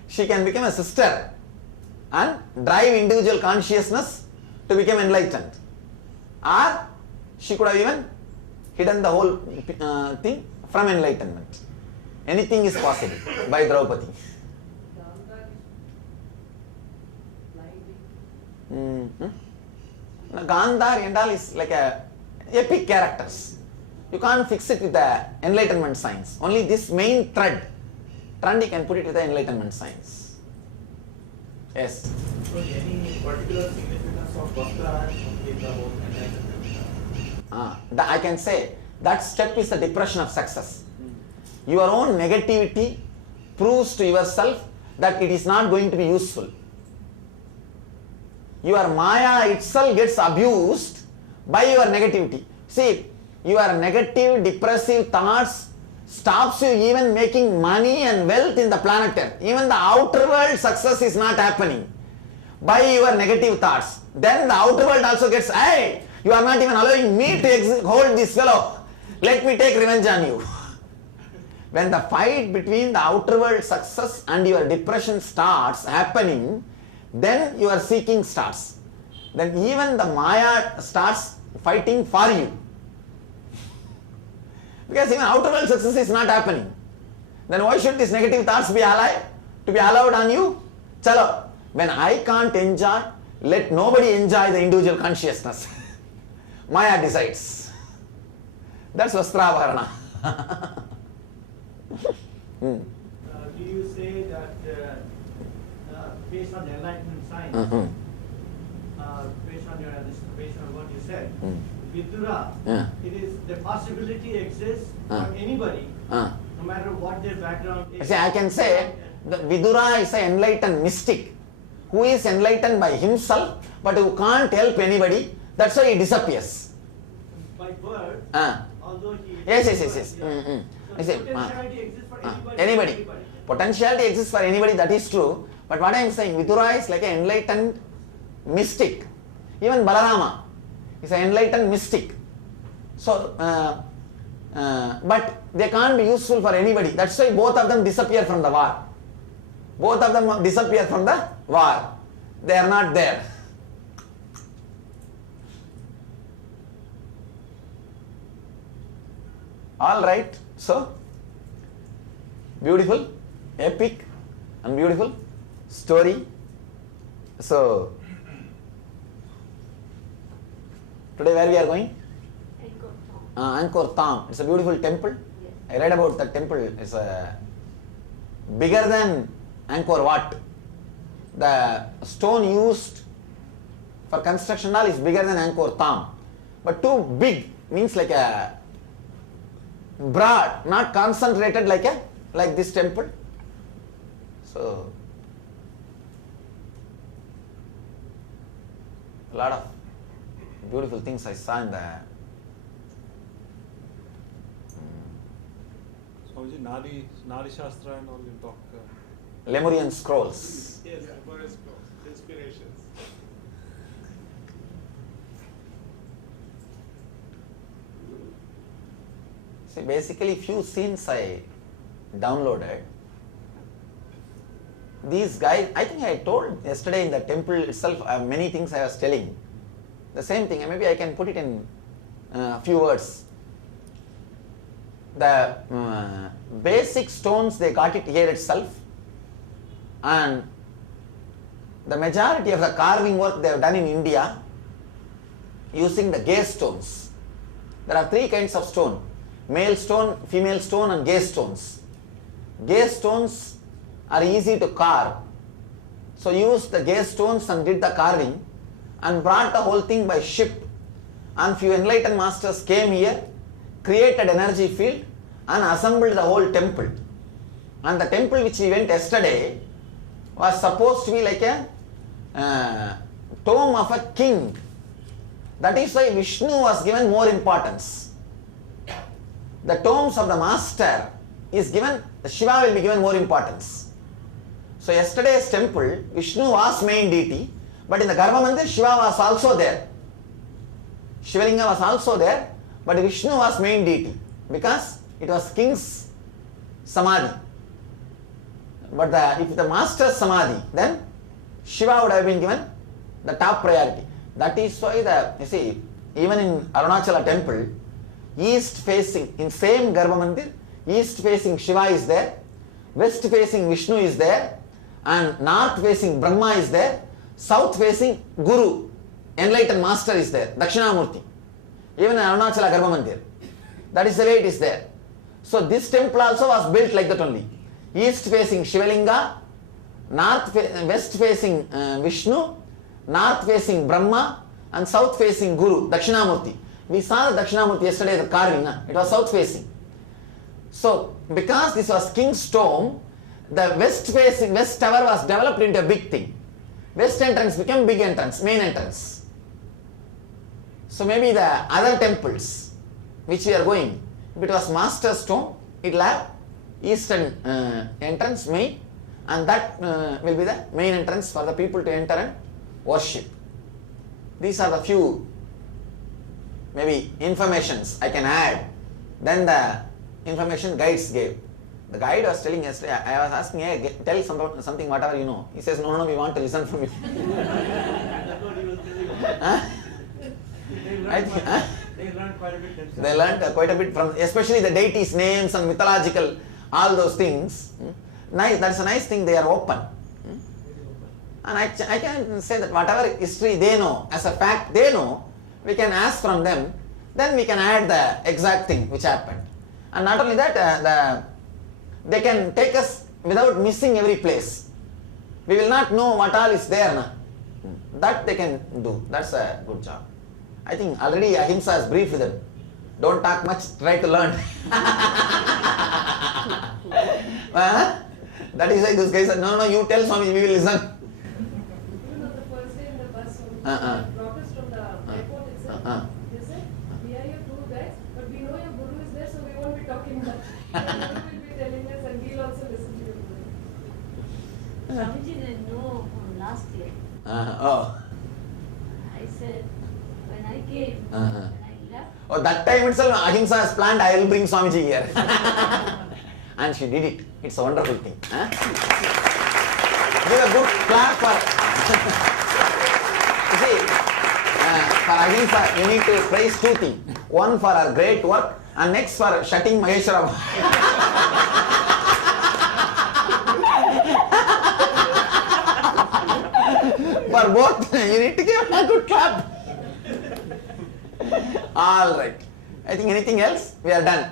She can become a sister and drive individual consciousness to become enlightened. Or she could have even hidden the whole thing from enlightenment. Anything is possible by Draupadi. Gandhar and all is like a epic characters. You can't fix it with the enlightenment science. Only this main thread you can put it with the enlightenment science. Yes. So any particular significance of Vastra in the whole enlightenment? I can say that step is the depression of success. Your own negativity proves to yourself that it is not going to be useful. Your Maya itself gets abused by your negativity. See, your negative, depressive thoughts stops you even making money and wealth in the planet Earth. Even the outer world success is not happening by your negative thoughts. Then the outer world also gets, hey, you are not even allowing me to hold this fellow. Let me take revenge on you. When the fight between the outer world success and your depression starts happening, then your seeking starts. Then even the Maya starts fighting for you. Because even outer world success is not happening. Then why should these negative thoughts be allowed on you? Chalo. When I can't enjoy, let nobody enjoy the individual consciousness. Maya decides. That's Vastrabharana. Do you say that based on the enlightenment science, based on what you said, Vidura, it is the possibility exists for anybody, no matter what their background is. See, I can say that Vidura is an enlightened mystic who is enlightened by himself but who can't help anybody. That's why he disappears. By birth, although he... Yes. So potentiality exists for anybody. Anybody. Potentiality exists for anybody, that is true. But what I am saying, Vidura is like an enlightened mystic. Even Balarama is an enlightened mystic. So, but they can't be useful for anybody. That's why both of them disappear from the war. Both of them disappear from the war. They are not there. All right. So, beautiful, epic and beautiful story. So, today where we are going? Angkor Thom. It's a beautiful temple. Yes. I read about that temple. It's bigger than Angkor Wat. The stone used for construction is bigger than Angkor Thom. But too big means like a broad, not concentrated like this temple. So, a lot of beautiful things I saw in the Swamiji, Nadi Shastra and all you talk. Lemurian scrolls. Yes, Forest inspirations. See, basically few scenes I downloaded. These guys, I think I told yesterday in the temple itself, many things I was telling. The same thing, maybe I can put it in a few words. The basic stones, they got it here itself, and the majority of the carving work they have done in India using the gaze stones. There are three kinds of stone: male stone, female stone and gaze stones. Gaze stones are easy to carve. So used the gaze stones and did the carving and brought the whole thing by ship. And few enlightened masters came here, created energy field and assembled the whole temple. And the temple which we went yesterday was supposed to be like a tomb of a king. That is why Vishnu was given more importance. The tombs of the master is given, Shiva will be given more importance. So yesterday's temple, Vishnu was main deity, but in the Garbha Mandir, Shiva was also there. Shivalinga was also there, but Vishnu was main deity because it was king's samadhi. But if the master's samadhi, then Shiva would have been given the top priority. That is why you see, even in Arunachala temple, east facing, in same Garbha Mandir, east facing Shiva is there, west facing Vishnu is there, and north facing Brahma is there, south facing Guru, enlightened master is there, Dakshinamurti. Even in Arunachala Garbha Mandir. That is the way it is there. So this temple also was built like that only. East facing Shivalinga, west facing Vishnu, north facing Brahma, and south facing Guru, Dakshinamurti. We saw the Dakshinamurti yesterday, the carving, it was south facing. So because this was king's tomb, the west tower was developed into a big thing. West entrance became big entrance, main entrance. So maybe the other temples which we are going, if it was master's tomb, it will have eastern entrance main, and that will be the main entrance for the people to enter and worship. These are the few maybe informations I can add. Then the information guides gave. The guide was telling yesterday, I was asking, hey, tell something whatever you know. He says, no, we want to listen from you. That's what he was telling. They learned quite a bit themselves. They learned quite a bit from, especially the deities' names and mythological, all those things. Nice, that's a nice thing, they are open. And I can say that whatever history they know, as a fact they know, we can ask from them, then we can add the exact thing which happened. And not only that, they can take us without missing every place. We will not know what all is there. Na? That they can do. That's a good job. I think already Ahimsa has briefed them. Don't talk much, try to learn. That is why those guys said, no, you tell Swami, we will listen. Even on the first day in the bus, brought us from the airport itself. They said, we are your tour guides, but we know your guru is there, so we won't be talking much. Your guru will be telling us, and we'll also listen to your guru. Swamiji didn't know from last year. I said, when I came, when I left. Oh, that time itself, Ahimsa has planned, I will bring Swamiji here. And she did it. It's a wonderful thing. Huh? Give a good clap for. You see, for Ahimsa, you need to praise two things. One for her great work, and next for shutting Maheshwaram. For both, you need to give a good clap. All right. I think anything else? We are done.